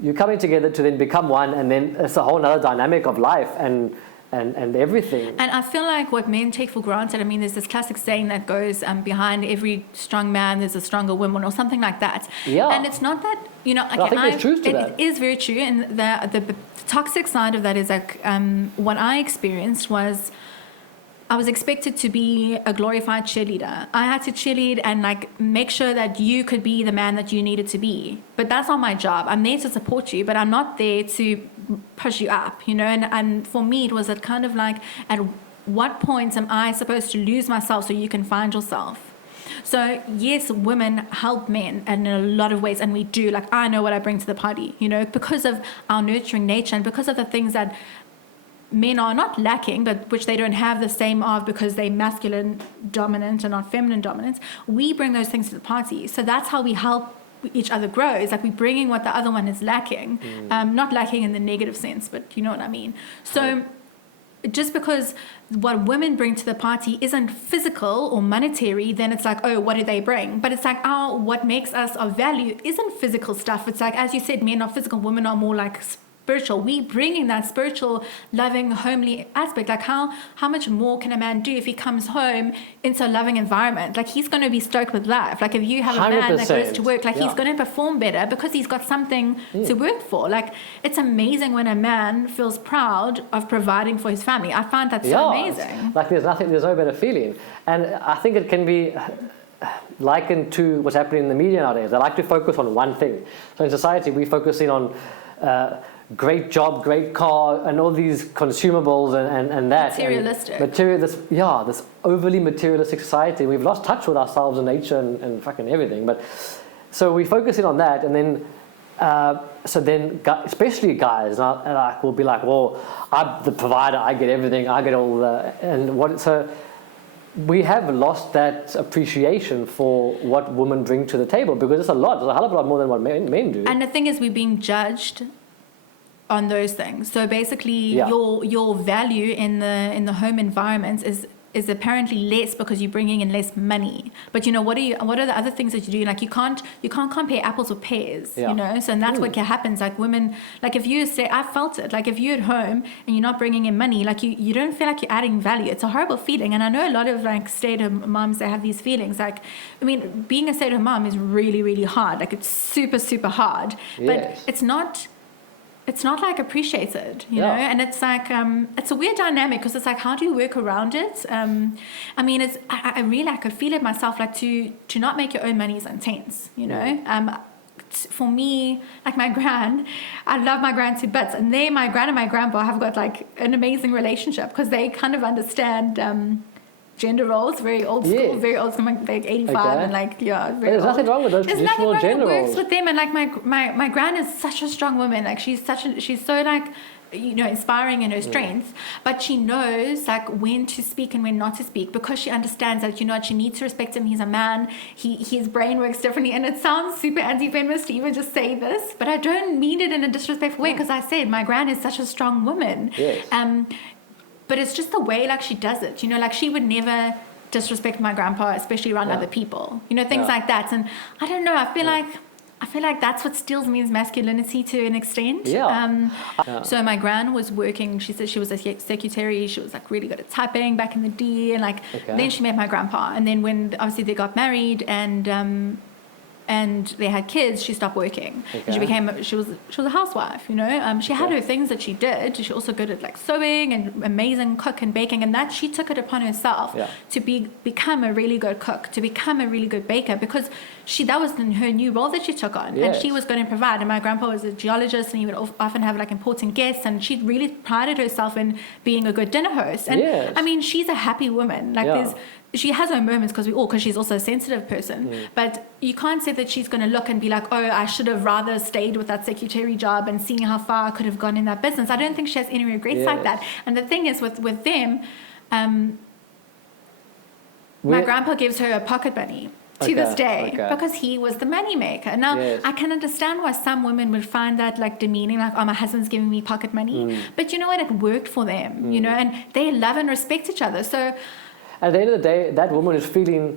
you're coming together to then become one, and then it's a whole other dynamic of life, and and everything. And I feel like what men take for granted, I mean, there's this classic saying that goes, behind every strong man, there's a stronger woman, or something like that. Yeah. And it's not that, you know, I think there's truth to that. It is very true. And the toxic side of that is like, what I experienced was, I was expected to be a glorified cheerleader. I had to cheerlead and like make sure that you could be the man that you needed to be. But that's not my job. I'm there to support you, but I'm not there to push you up, you know? And for me, it was that kind of like, at what point am I supposed to lose myself so you can find yourself? So yes, women help men in a lot of ways, and we do. Like, I know what I bring to the party, you know, because of our nurturing nature and because of the things that men are not lacking, but which they don't have the same of because they're masculine dominant and not feminine dominant. We bring those things to the party. So that's how we help each other grow. It's like we're bringing what the other one is lacking. Not lacking in the negative sense, but you know what I mean. So just because what women bring to the party isn't physical or monetary, then it's like, oh, what do they bring? But it's like, oh, what makes us of value isn't physical stuff. It's like, as you said, men are physical, women are more like spiritual. We bringing that spiritual, loving, homely aspect. Like how much more can a man do if he comes home into a loving environment? Like he's going to be stoked with life. Like if you have a man that goes to work, like he's going to perform better because he's got something to work for. Like it's amazing when a man feels proud of providing for his family. I find that so amazing. Like there's no better feeling. And I think it can be likened to what's happening in the media nowadays. They like to focus on one thing. So in society, we focus in on great job, great car, and all these consumables and that. Materialistic. This overly materialistic society. We've lost touch with ourselves and nature and fucking everything. But so we focus in on that, and then especially guys, will be like, well, I'm the provider, I get everything, I get all the so. We have lost that appreciation for what women bring to the table because it's a hell of a lot more than what men do. And the thing is, we're being judged on those things. So basically, your value in the home environment is apparently less because you're bringing in less money. But you know, what are the other things that you do? Like you can't compare apples with pears, you know? So and that's what happens. Like women, like if you say, I felt it, like if you're at home and you're not bringing in money, like you don't feel like you're adding value. It's a horrible feeling. And I know a lot of like stay-at-home moms, they have these feelings. Like, I mean, being a stay-at-home mom is really, really hard. Like it's super, super hard, but it's not like appreciated, you know, and it's like it's a weird dynamic because it's like, how do you work around it? I mean, I really, I could feel it myself, like to not make your own money is intense, you know. For me, like my gran, I love my gran to bits, and my gran and my grandpa have got like an amazing relationship because they kind of understand gender roles, very old school, like 85 and like There's nothing wrong with those traditional gender roles. It works with them, and like my gran is such a strong woman. Like she's so like, you know, inspiring in her strength, but she knows like when to speak and when not to speak because she understands that, you know, she needs to respect him. He's a man. His brain works differently, and it sounds super anti-feminist to even just say this, but I don't mean it in a disrespectful way because I said my gran is such a strong woman. But it's just the way like she does it, you know, like she would never disrespect my grandpa, especially around other people, you know, things like that. And I don't know, I feel like that's what steals men's masculinity to an extent. So my gran was working, she said she was a secretary, she was like really good at typing back in the day, and like then she met my grandpa, and then when obviously they got married and they had kids, she stopped working. She was a housewife, you know. She had her things that she did. She also good at like sewing and amazing cook and baking, and that she took it upon herself to become a really good cook, to become a really good baker, because that was her new role that she took on, and she was going to provide. And my grandpa was a geologist, and he would often have like important guests, and she really prided herself in being a good dinner host. And I mean, she's a happy woman. Like she has her moments because she's also a sensitive person, but you can't say that she's going to look and be like, oh, I should have rather stayed with that secretary job and seeing how far I could have gone in that business. I don't think she has any regrets like that. And the thing is with them, my grandpa gives her a pocket money to this day because he was the money maker. Now, I can understand why some women would find that like demeaning, like, oh, my husband's giving me pocket money. But you know what? It worked for them, you know, and they love and respect each other. So at the end of the day, that woman is feeling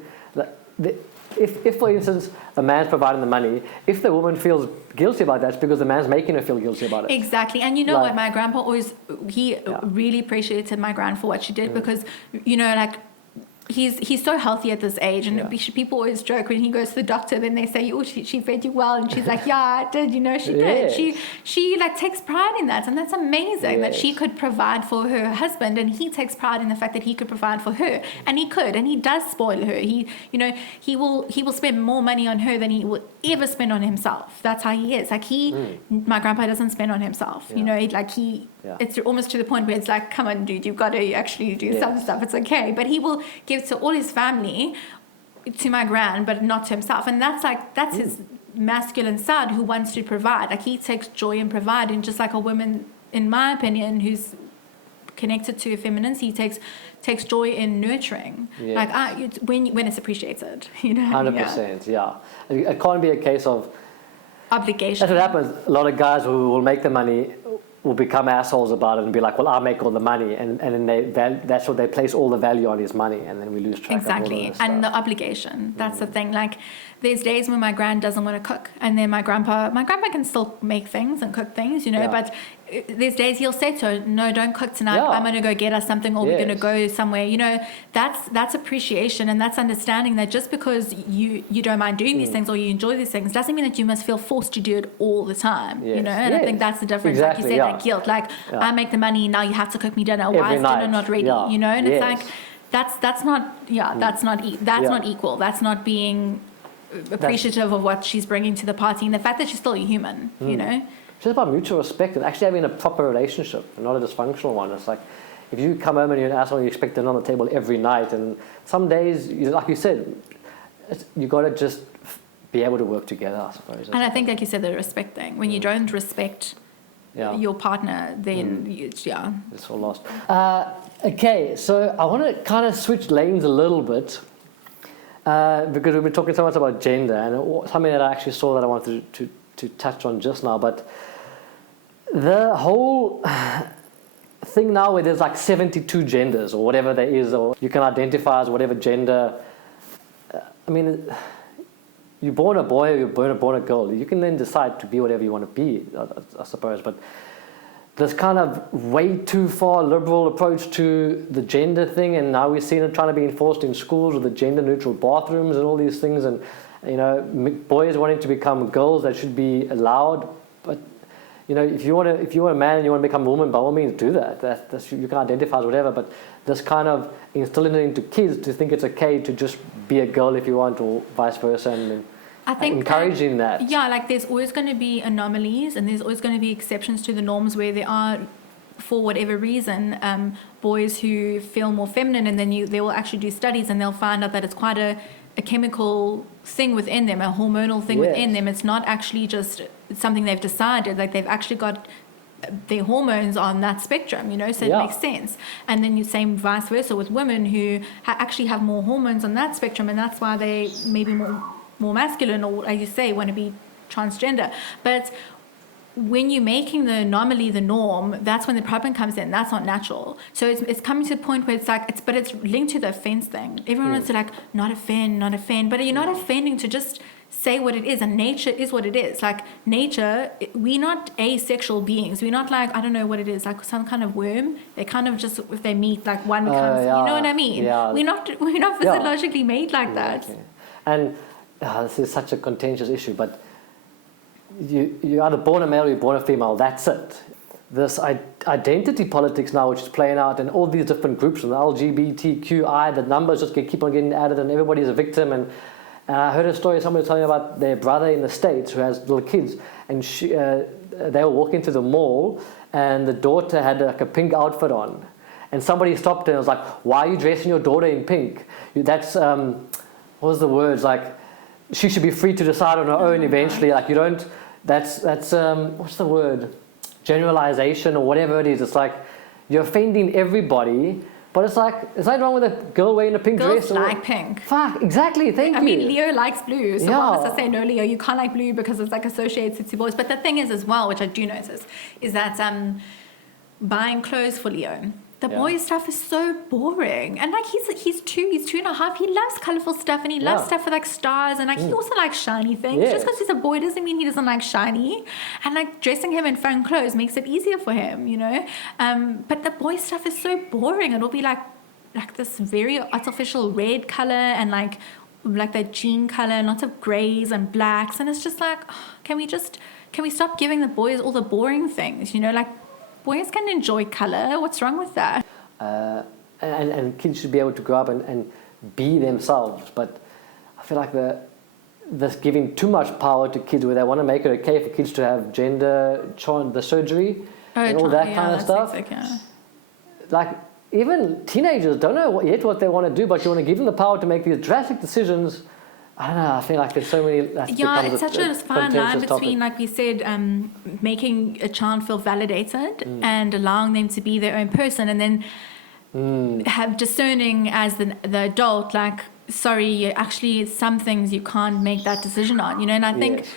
if for instance a man's providing the money, if the woman feels guilty about that, it's because the man's making her feel guilty about it. Exactly. And you know what, my grandpa always, he really appreciated my gran for what she did, because, you know, like, he's so healthy at this age, and people always joke when he goes to the doctor, then they say, oh, she fed you well, and she's like, yeah, I did, you know, she did. She like takes pride in that, and that's amazing that she could provide for her husband, and he takes pride in the fact that he could provide for her, and he could, and he does spoil her. He, you know, he will spend more money on her than he will ever spend on himself. That's how he is. Like my grandpa doesn't spend on himself, you know, like it's almost to the point where it's like, come on, dude, you've got to actually do some stuff. It's okay. But he will give to all his family, to my gran, but not to himself. And that's his masculine side, who wants to provide. Like, he takes joy in providing, just like a woman, in my opinion, who's connected to feminine, he takes joy in nurturing. Like, when it's appreciated, you know. 100%, It can't be a case of obligation. That's what happens. A lot of guys who will make the money will become assholes about it and be like, well, I make all the money, and then that's what they place all the value on, is money, and then we lose track of all of this stuff. And the obligation, that's the thing. Like, there's days when my gran doesn't want to cook, and then my grandpa can still make things and cook things, you know, but there's days he'll say to her, no, don't cook tonight, I'm going to go get us something, or we're going to go somewhere, you know. That's appreciation, and that's understanding that just because you don't mind doing these things, or you enjoy these things, doesn't mean that you must feel forced to do it all the time, you know. And I think that's the difference. Exactly, like you said, that guilt, like, I make the money, now you have to cook me dinner. Why is dinner not ready, you know? And it's like, that's not not equal. That's not being appreciative of what she's bringing to the party, and the fact that she's still a human, you know. It's just about mutual respect and actually having a proper relationship, and not a dysfunctional one. It's like, if you come home and you're an asshole, you expect dinner on the table every night, and some days, like you said, you got to just be able to work together, I suppose. And I think, like you said, the respect thing. When you don't respect your partner, then it's all lost. Okay, so I want to kind of switch lanes a little bit, because we've been talking so much about gender, and something that I actually saw that I wanted to touch on just now, but the whole thing now where there's like 72 genders or whatever there is, or you can identify as whatever gender. I mean, you're born a boy or you're born a girl. You can then decide to be whatever you want to be, I suppose. But this kind of way too far liberal approach to the gender thing, and now we're seeing it trying to be enforced in schools with the gender neutral bathrooms and all these things, and you know, boys wanting to become girls that should be allowed. But you know, if you're a man and you want to become a woman, by all means do that. That's you can identify as whatever. But this kind of instilling it into kids to think it's okay to just be a girl if you want, or vice versa, and I think encouraging that. Yeah, like there's always going to be anomalies, and there's always going to be exceptions to the norms where there are, for whatever reason, boys who feel more feminine, and then they will actually do studies and they'll find out that it's quite a chemical thing within them, a hormonal thing within them. It's not actually just something they've decided. Like, they've actually got their hormones on that spectrum, you know, so it makes sense. And then you same vice versa with women who actually have more hormones on that spectrum, and that's why they maybe more masculine, or as you say, want to be transgender. But when you're making the anomaly the norm, that's when the problem comes in. That's not natural. So it's coming to a point where it's like, but it's linked to the offense thing. Everyone wants to like, not offend, but you're not offending to just say what it is, and nature is what it is. Like, nature, we're not asexual beings. We're not like, I don't know what it is, like some kind of worm. They kind of just, if they meet, like one becomes, you know what I mean? Yeah. We're not physiologically made like that. And this is such a contentious issue, but you're either born a male or you're born a female. That's it. This identity politics now, which is playing out in all these different groups, and the LGBTQI, the numbers just keep on getting added, and everybody's a victim. And I heard a story, somebody telling me about their brother in the States who has little kids, and they were walking to the mall, and the daughter had like a pink outfit on, and somebody stopped her and was like, "Why are you dressing your daughter in pink? That's what was the words, like, she should be free to decide on her own eventually. Like, you don't. That's what's the word? Generalization or whatever it is. It's like you're offending everybody." But it's like, is that wrong with a girl wearing a pink dress? Girls like pink. Fuck, exactly, thank you. I mean, Leo likes blue. So I say, no, Leo, you can't like blue because it's like associated to boys. But the thing is as well, which I do notice, is that buying clothes for Leo, The boy stuff is so boring. And like he's 2.5. He loves colorful stuff, and he loves stuff with like stars, and like he also likes shiny things. Just because he's a boy doesn't mean he doesn't like shiny. And like dressing him in fun clothes makes it easier for him, you know. But the boy stuff is so boring. It'll be like this very artificial red color, and like that jean color, and lots of grays and blacks, and it's just like, can we stop giving the boys all the boring things, you know? Like, boys can enjoy color. What's wrong with that? And kids should be able to grow up and be themselves. But I feel like this giving too much power to kids, where they want to make it okay for kids to have the surgery and all that kind of stuff. Like, even teenagers don't know yet what they want to do, but you want to give them the power to make these drastic decisions. I don't know, I feel like there's so many... It's such a fine line between, like we said, making a child feel validated and allowing them to be their own person, and then have discerning as the adult, like, sorry, actually some things you can't make that decision on, you know. And I think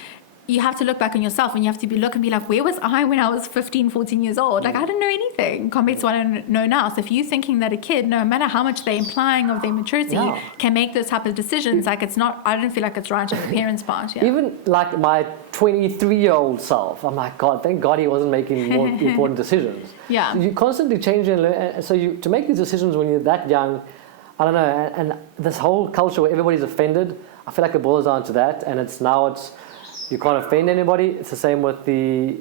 you have to look back on yourself, and you have to look and be like, where was I when I was 15, 14 years old? Like, I didn't know anything compared to what I know now. So if you're thinking that a kid, no matter how much they're implying of their maturity, can make those type of decisions, like, it's not, I don't feel like it's right on the parents' part. Even like my 23-year-old self, I'm like, God, thank God he wasn't making more important decisions. So you constantly change and learn, and so to make these decisions when you're that young, I don't know, and this whole culture where everybody's offended, I feel like it boils down to that, and you can't offend anybody. It's the same with the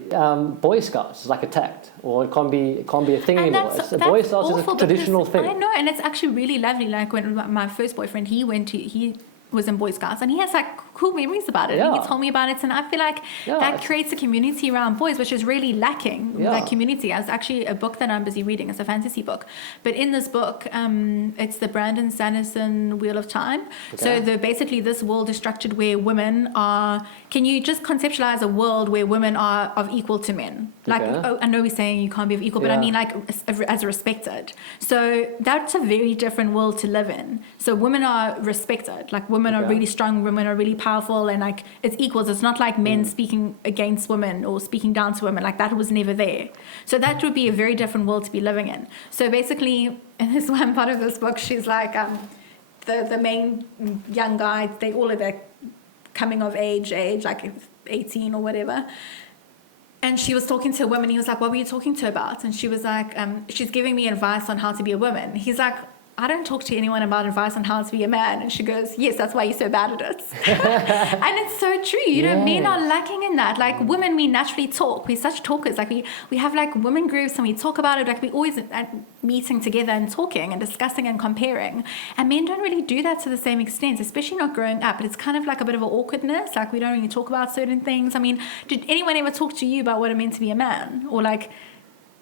Boy Scouts. It's like attacked, or it can't be a thing anymore. Boy Scouts is a traditional thing. I know, and it's actually really lovely. Like when my first boyfriend, he was in Boy Scouts, and he has like cool memories about it. And he told me about it, and I feel like that creates a community around boys, which is really lacking. That community. It's actually a book that I'm busy reading. It's a fantasy book, but in this book, it's the Brandon Sanderson Wheel of Time. So basically this world is structured where women are. Can you just conceptualize a world where women are of equal to men? Like, I know we're saying you can't be of equal, but I mean like as respected. So that's a very different world to live in. So women are respected. Like women are really strong, women are really powerful, and like it's equals. It's not like men speaking against women or speaking down to women. Like that was never there. So that would be a very different world to be living in. So basically, in this one part of this book, she's like the main young guy. They all are there coming of age, like 18 or whatever. And she was talking to a woman. He was like, what were you talking to her about? And she was like, she's giving me advice on how to be a woman. He's like, I don't talk to anyone about advice on how to be a man. And she goes, yes, that's why you're so bad at it. And it's so true. You know, men are lacking in that. Like women, we naturally talk. We're such talkers. Like we have like women groups and we talk about it. Like we always meeting together and talking and discussing and comparing. And men don't really do that to the same extent, especially not growing up. But it's kind of like a bit of an awkwardness. Like we don't really talk about certain things. I mean, did anyone ever talk to you about what it meant to be a man? Or like...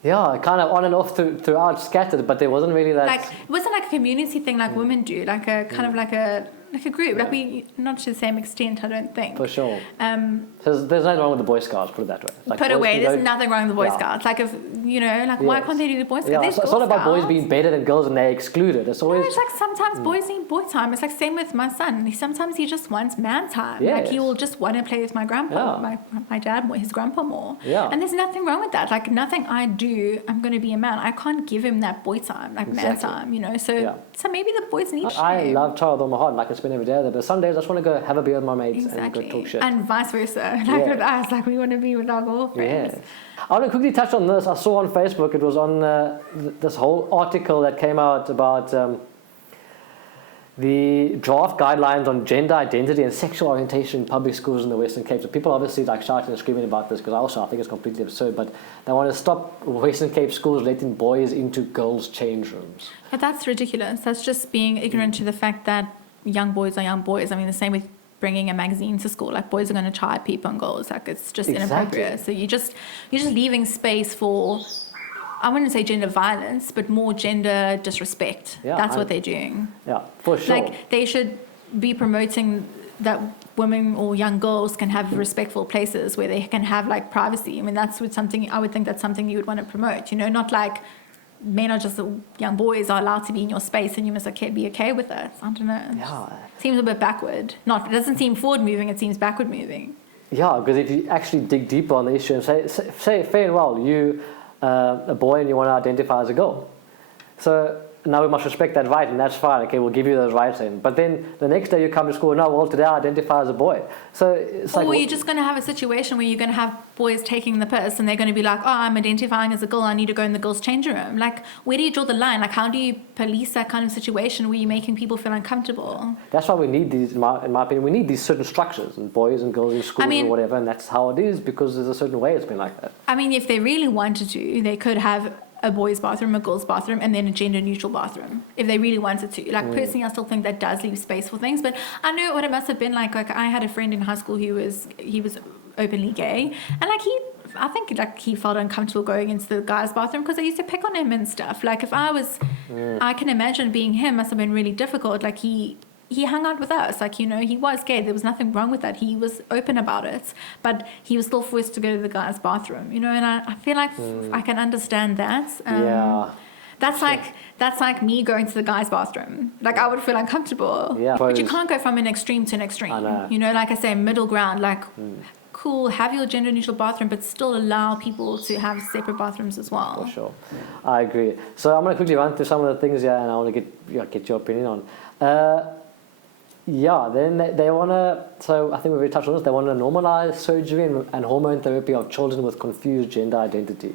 Yeah, kind of on and off throughout, scattered, but there wasn't really that... Like, it wasn't like a community thing like women do, like a kind of like a group. Like we, not to the same extent, I don't think. For sure. There's nothing wrong with the Boy Scouts, put it that way. Like put away, there's nothing wrong with the Boy Scouts. Like if, you know, like why can't they do the Boy Scouts? Yeah, it's not about boys being better than girls and they're excluded. It's always... No, it's like sometimes boys need boy time. It's like same with my son. Sometimes he just wants man time. Like he will just want to play with my grandpa, my dad more, his grandpa more. And there's nothing wrong with that. Like nothing I do, I'm going to be a man. I can't give him that boy time, like man time, you know. So maybe the boys need to. I love child on my heart, like I spend every day there. But some days I just want to go have a beer with my mates and go talk shit. And vice versa. Like with us, like we want to be with our girlfriends. I want to quickly touch on this. I saw on Facebook, it was on this whole article that came out about the draft guidelines on gender identity and sexual orientation in public schools in the Western Cape. So people obviously like shouting and screaming about this because I think it's completely absurd, but they want to stop Western Cape schools letting boys into girls' change rooms. But that's ridiculous. That's just being ignorant to the fact that young boys are young boys. I mean, the same with bringing a magazine to school. Like boys are going to try peep on girls. Like it's just inappropriate. So you're just leaving space for, I wouldn't say gender violence, but more gender disrespect. That's what they're doing. Yeah, for sure. Like they should be promoting that women or young girls can have respectful places where they can have like privacy. I mean, I would think that's something you would want to promote, you know, not like men are just young boys are allowed to be in your space and you must be okay with it. I don't know. Seems a bit backward. It doesn't seem forward moving, it seems backward moving. Yeah, because if you actually dig deeper on the issue and say fair and well, you a boy and you want to identify as a girl, So now we must respect that right, and that's fine. Okay, we'll give you those rights then. But then the next day you come to school, no, well, today I identify as a boy. So it's like, or you're just going to have a situation where you're going to have boys taking the piss, and they're going to be like, oh, I'm identifying as a girl, I need to go in the girls' changing room. Like, where do you draw the line? Like, how do you police that kind of situation where you're making people feel uncomfortable? That's why we need these, in my opinion, we need these certain structures, and boys and girls in schools or whatever, and that's how it is, because there's a certain way it's been like that. I mean, if they really wanted to, they could have a boys' bathroom, a girls' bathroom, and then a gender-neutral bathroom, if they really wanted to. Like, personally, I still think that does leave space for things, but I know what it must have been like. Like, I had a friend in high school who was openly gay, and like I think he felt uncomfortable going into the guys' bathroom because they used to pick on him and stuff. Like, if I was, I can imagine being him must have been really difficult. Like, he hung out with us, like, you know, he was gay, there was nothing wrong with that, he was open about it, but he was still forced to go to the guys' bathroom, you know, and I feel like I can understand that. That's like me going to the guys' bathroom. Like, I would feel uncomfortable. Yeah, but you can't go from an extreme to an extreme. You know, like I say, middle ground, like, cool, have your gender neutral bathroom, but still allow people to have separate bathrooms as well. For sure. I agree. So I'm going to quickly run through some of the things here, and I want to get your opinion on. Then they want to, so I think we've already touched on this, they want to normalize surgery and hormone therapy of children with confused gender identity.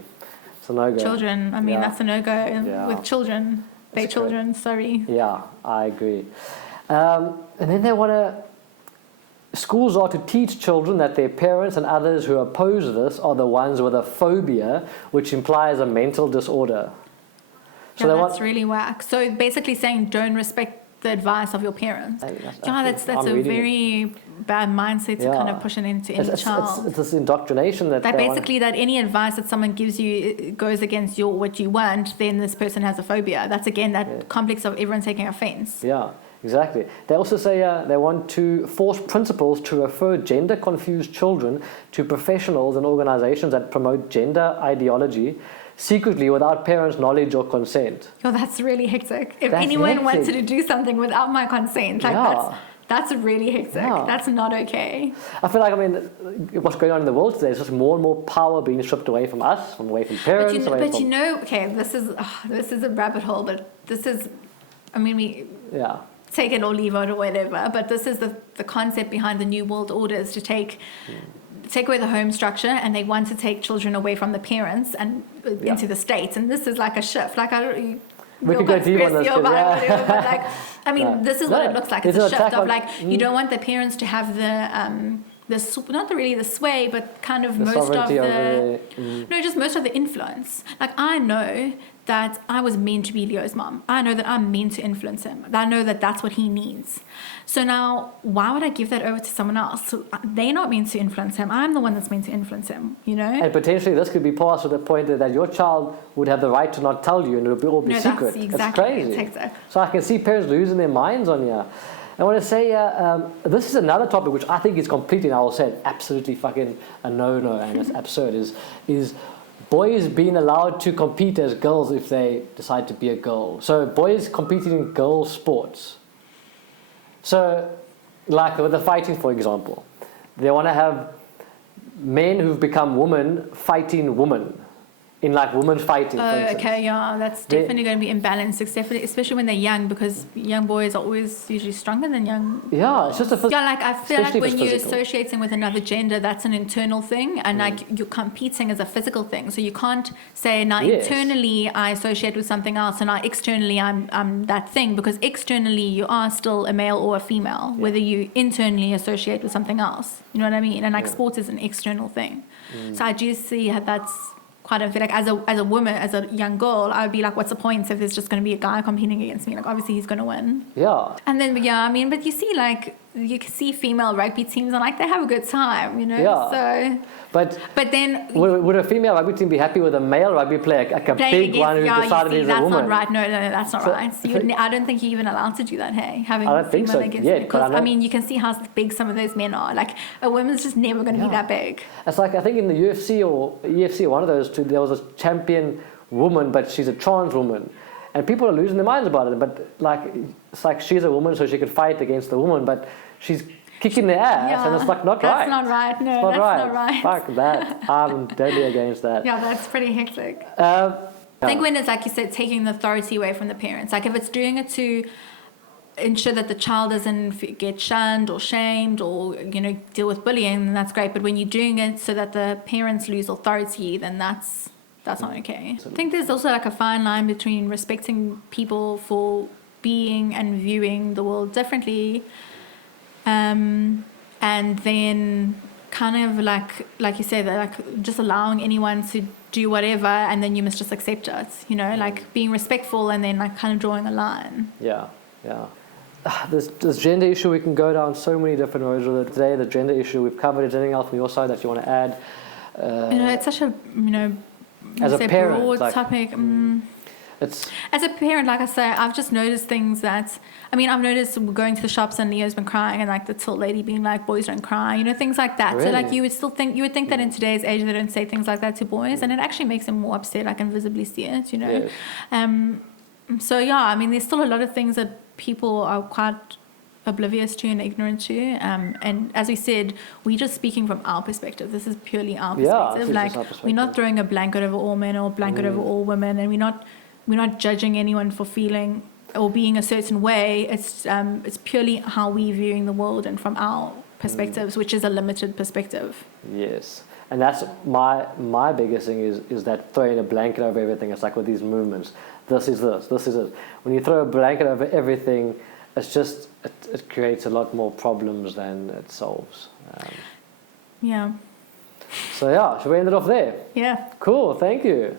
It's a no-go. Children, I mean, that's a no-go with children. They're children, sorry. Yeah, I agree. And then they want to, schools are to teach children that their parents and others who oppose this are the ones with a phobia, which implies a mental disorder. So that's really whack. So basically saying don't respect the advice of your parents. That's a very bad mindset to kind of push it into any child. It's this indoctrination that basically that any advice that someone gives you goes against what you want, then this person has a phobia. That's again that complex of everyone taking offense. Yeah, exactly. They also say they want to force principals to refer gender confused children to professionals and organizations that promote gender ideology secretly without parents' knowledge or consent. That's really hectic. If anyone wanted to do something without my consent, that's really hectic. That's not okay. I feel like, what's going on in the world today is just more and more power being stripped away from us, away from parents. This is a rabbit hole, but this is, we take it or leave it or whatever, but this is the concept behind the New World Order, is to take away the home structure, and they want to take children away from the parents and into the states, and this is like a shift. Like, we could go deep on this, this is what it looks like. It's a shift of you don't want the parents to have not really the sway, but kind of most of the influence. Like, I know that I was meant to be Leo's mom. I know that I'm meant to influence him. I know that that's what he needs. So now, why would I give that over to someone else? So they're not meant to influence him. I'm the one that's meant to influence him, you know? And potentially this could be passed to the point that your child would have the right to not tell you, and it'll all be secret. That's crazy. Exactly. So I can see parents losing their minds on here. I want to say, this is another topic which I think is completely, and I will say it, absolutely fucking a no-no, and it's absurd, is boys being allowed to compete as girls if they decide to be a girl. So boys competing in girl sports. So, like with the fighting, for example, they want to have men who've become women fighting women. In like women fighting. That's definitely going to be imbalanced, especially when they're young, because young boys are always usually stronger than young. Yeah, it's just a I feel like when you're associating with another gender, that's an internal thing, and like you're competing as a physical thing. So you can't say internally I associate with something else, and externally I'm that thing, because externally you are still a male or a female, whether you internally associate with something else. You know what I mean? And like sports is an external thing. So I do see how that's quite a, like, as a woman, as a young girl, I would be like, what's the point if there's just going to be a guy competing against me? Like, obviously he's going to win. Yeah. And then, but you see, like, you can see female rugby teams and like they have a good time, you know. Yeah. So, but then would a female rugby team be happy with a male rugby player, like a big one who decided he's a woman? That's not right. No, that's not right. So I don't think you're even allowed to do that. Hey, having I don't think so. Because you can see how big some of those men are. Like a woman's just never going to be that big. It's like I think in the UFC or one of those two, there was a champion woman, but she's a trans woman. And people are losing their minds about it. But like, it's like she's a woman, so she could fight against the woman, but she's kicking their ass, and it's like not right. That's not right. No, that's not right. Fuck that. I'm deadly against that. Yeah, that's pretty hectic. I I think when it's like you said, taking the authority away from the parents. Like if it's doing it to ensure that the child doesn't get shunned or shamed or deal with bullying, then that's great. But when you're doing it so that the parents lose authority, then that's not okay. I think there's also like a fine line between respecting people for being and viewing the world differently, and then kind of like you said, like just allowing anyone to do whatever, and then you must just accept it, like being respectful and then like kind of drawing a line. Yeah. This gender issue, we can go down so many different roads with it today. The gender issue, we've covered it. Anything else from your side that you want to add? It's such a as a parent, broad like, topic. It's as a parent, like I say, I've just noticed things that I've noticed going to the shops and Leo's been crying, and like the tilt lady being like, boys don't cry, things like that. Really? So like you would think that in today's age they don't say things like that to boys, and it actually makes them more upset. I can visibly see it, Yes. So yeah, there's still a lot of things that people are quite oblivious to and ignorant to, and as we said, we're just speaking from our perspective. This is purely our perspective. Like, our perspective. We're not throwing a blanket over all men or a blanket over all women, and we're not judging anyone for feeling or being a certain way. It's purely how we're viewing the world and from our perspectives, which is a limited perspective. Yes. And that's my biggest thing is that throwing a blanket over everything. It's like with these movements, this is it. When you throw a blanket over everything, it's just it creates a lot more problems than it solves. Yeah. So yeah, should we end it off there? Yeah. Cool, thank you.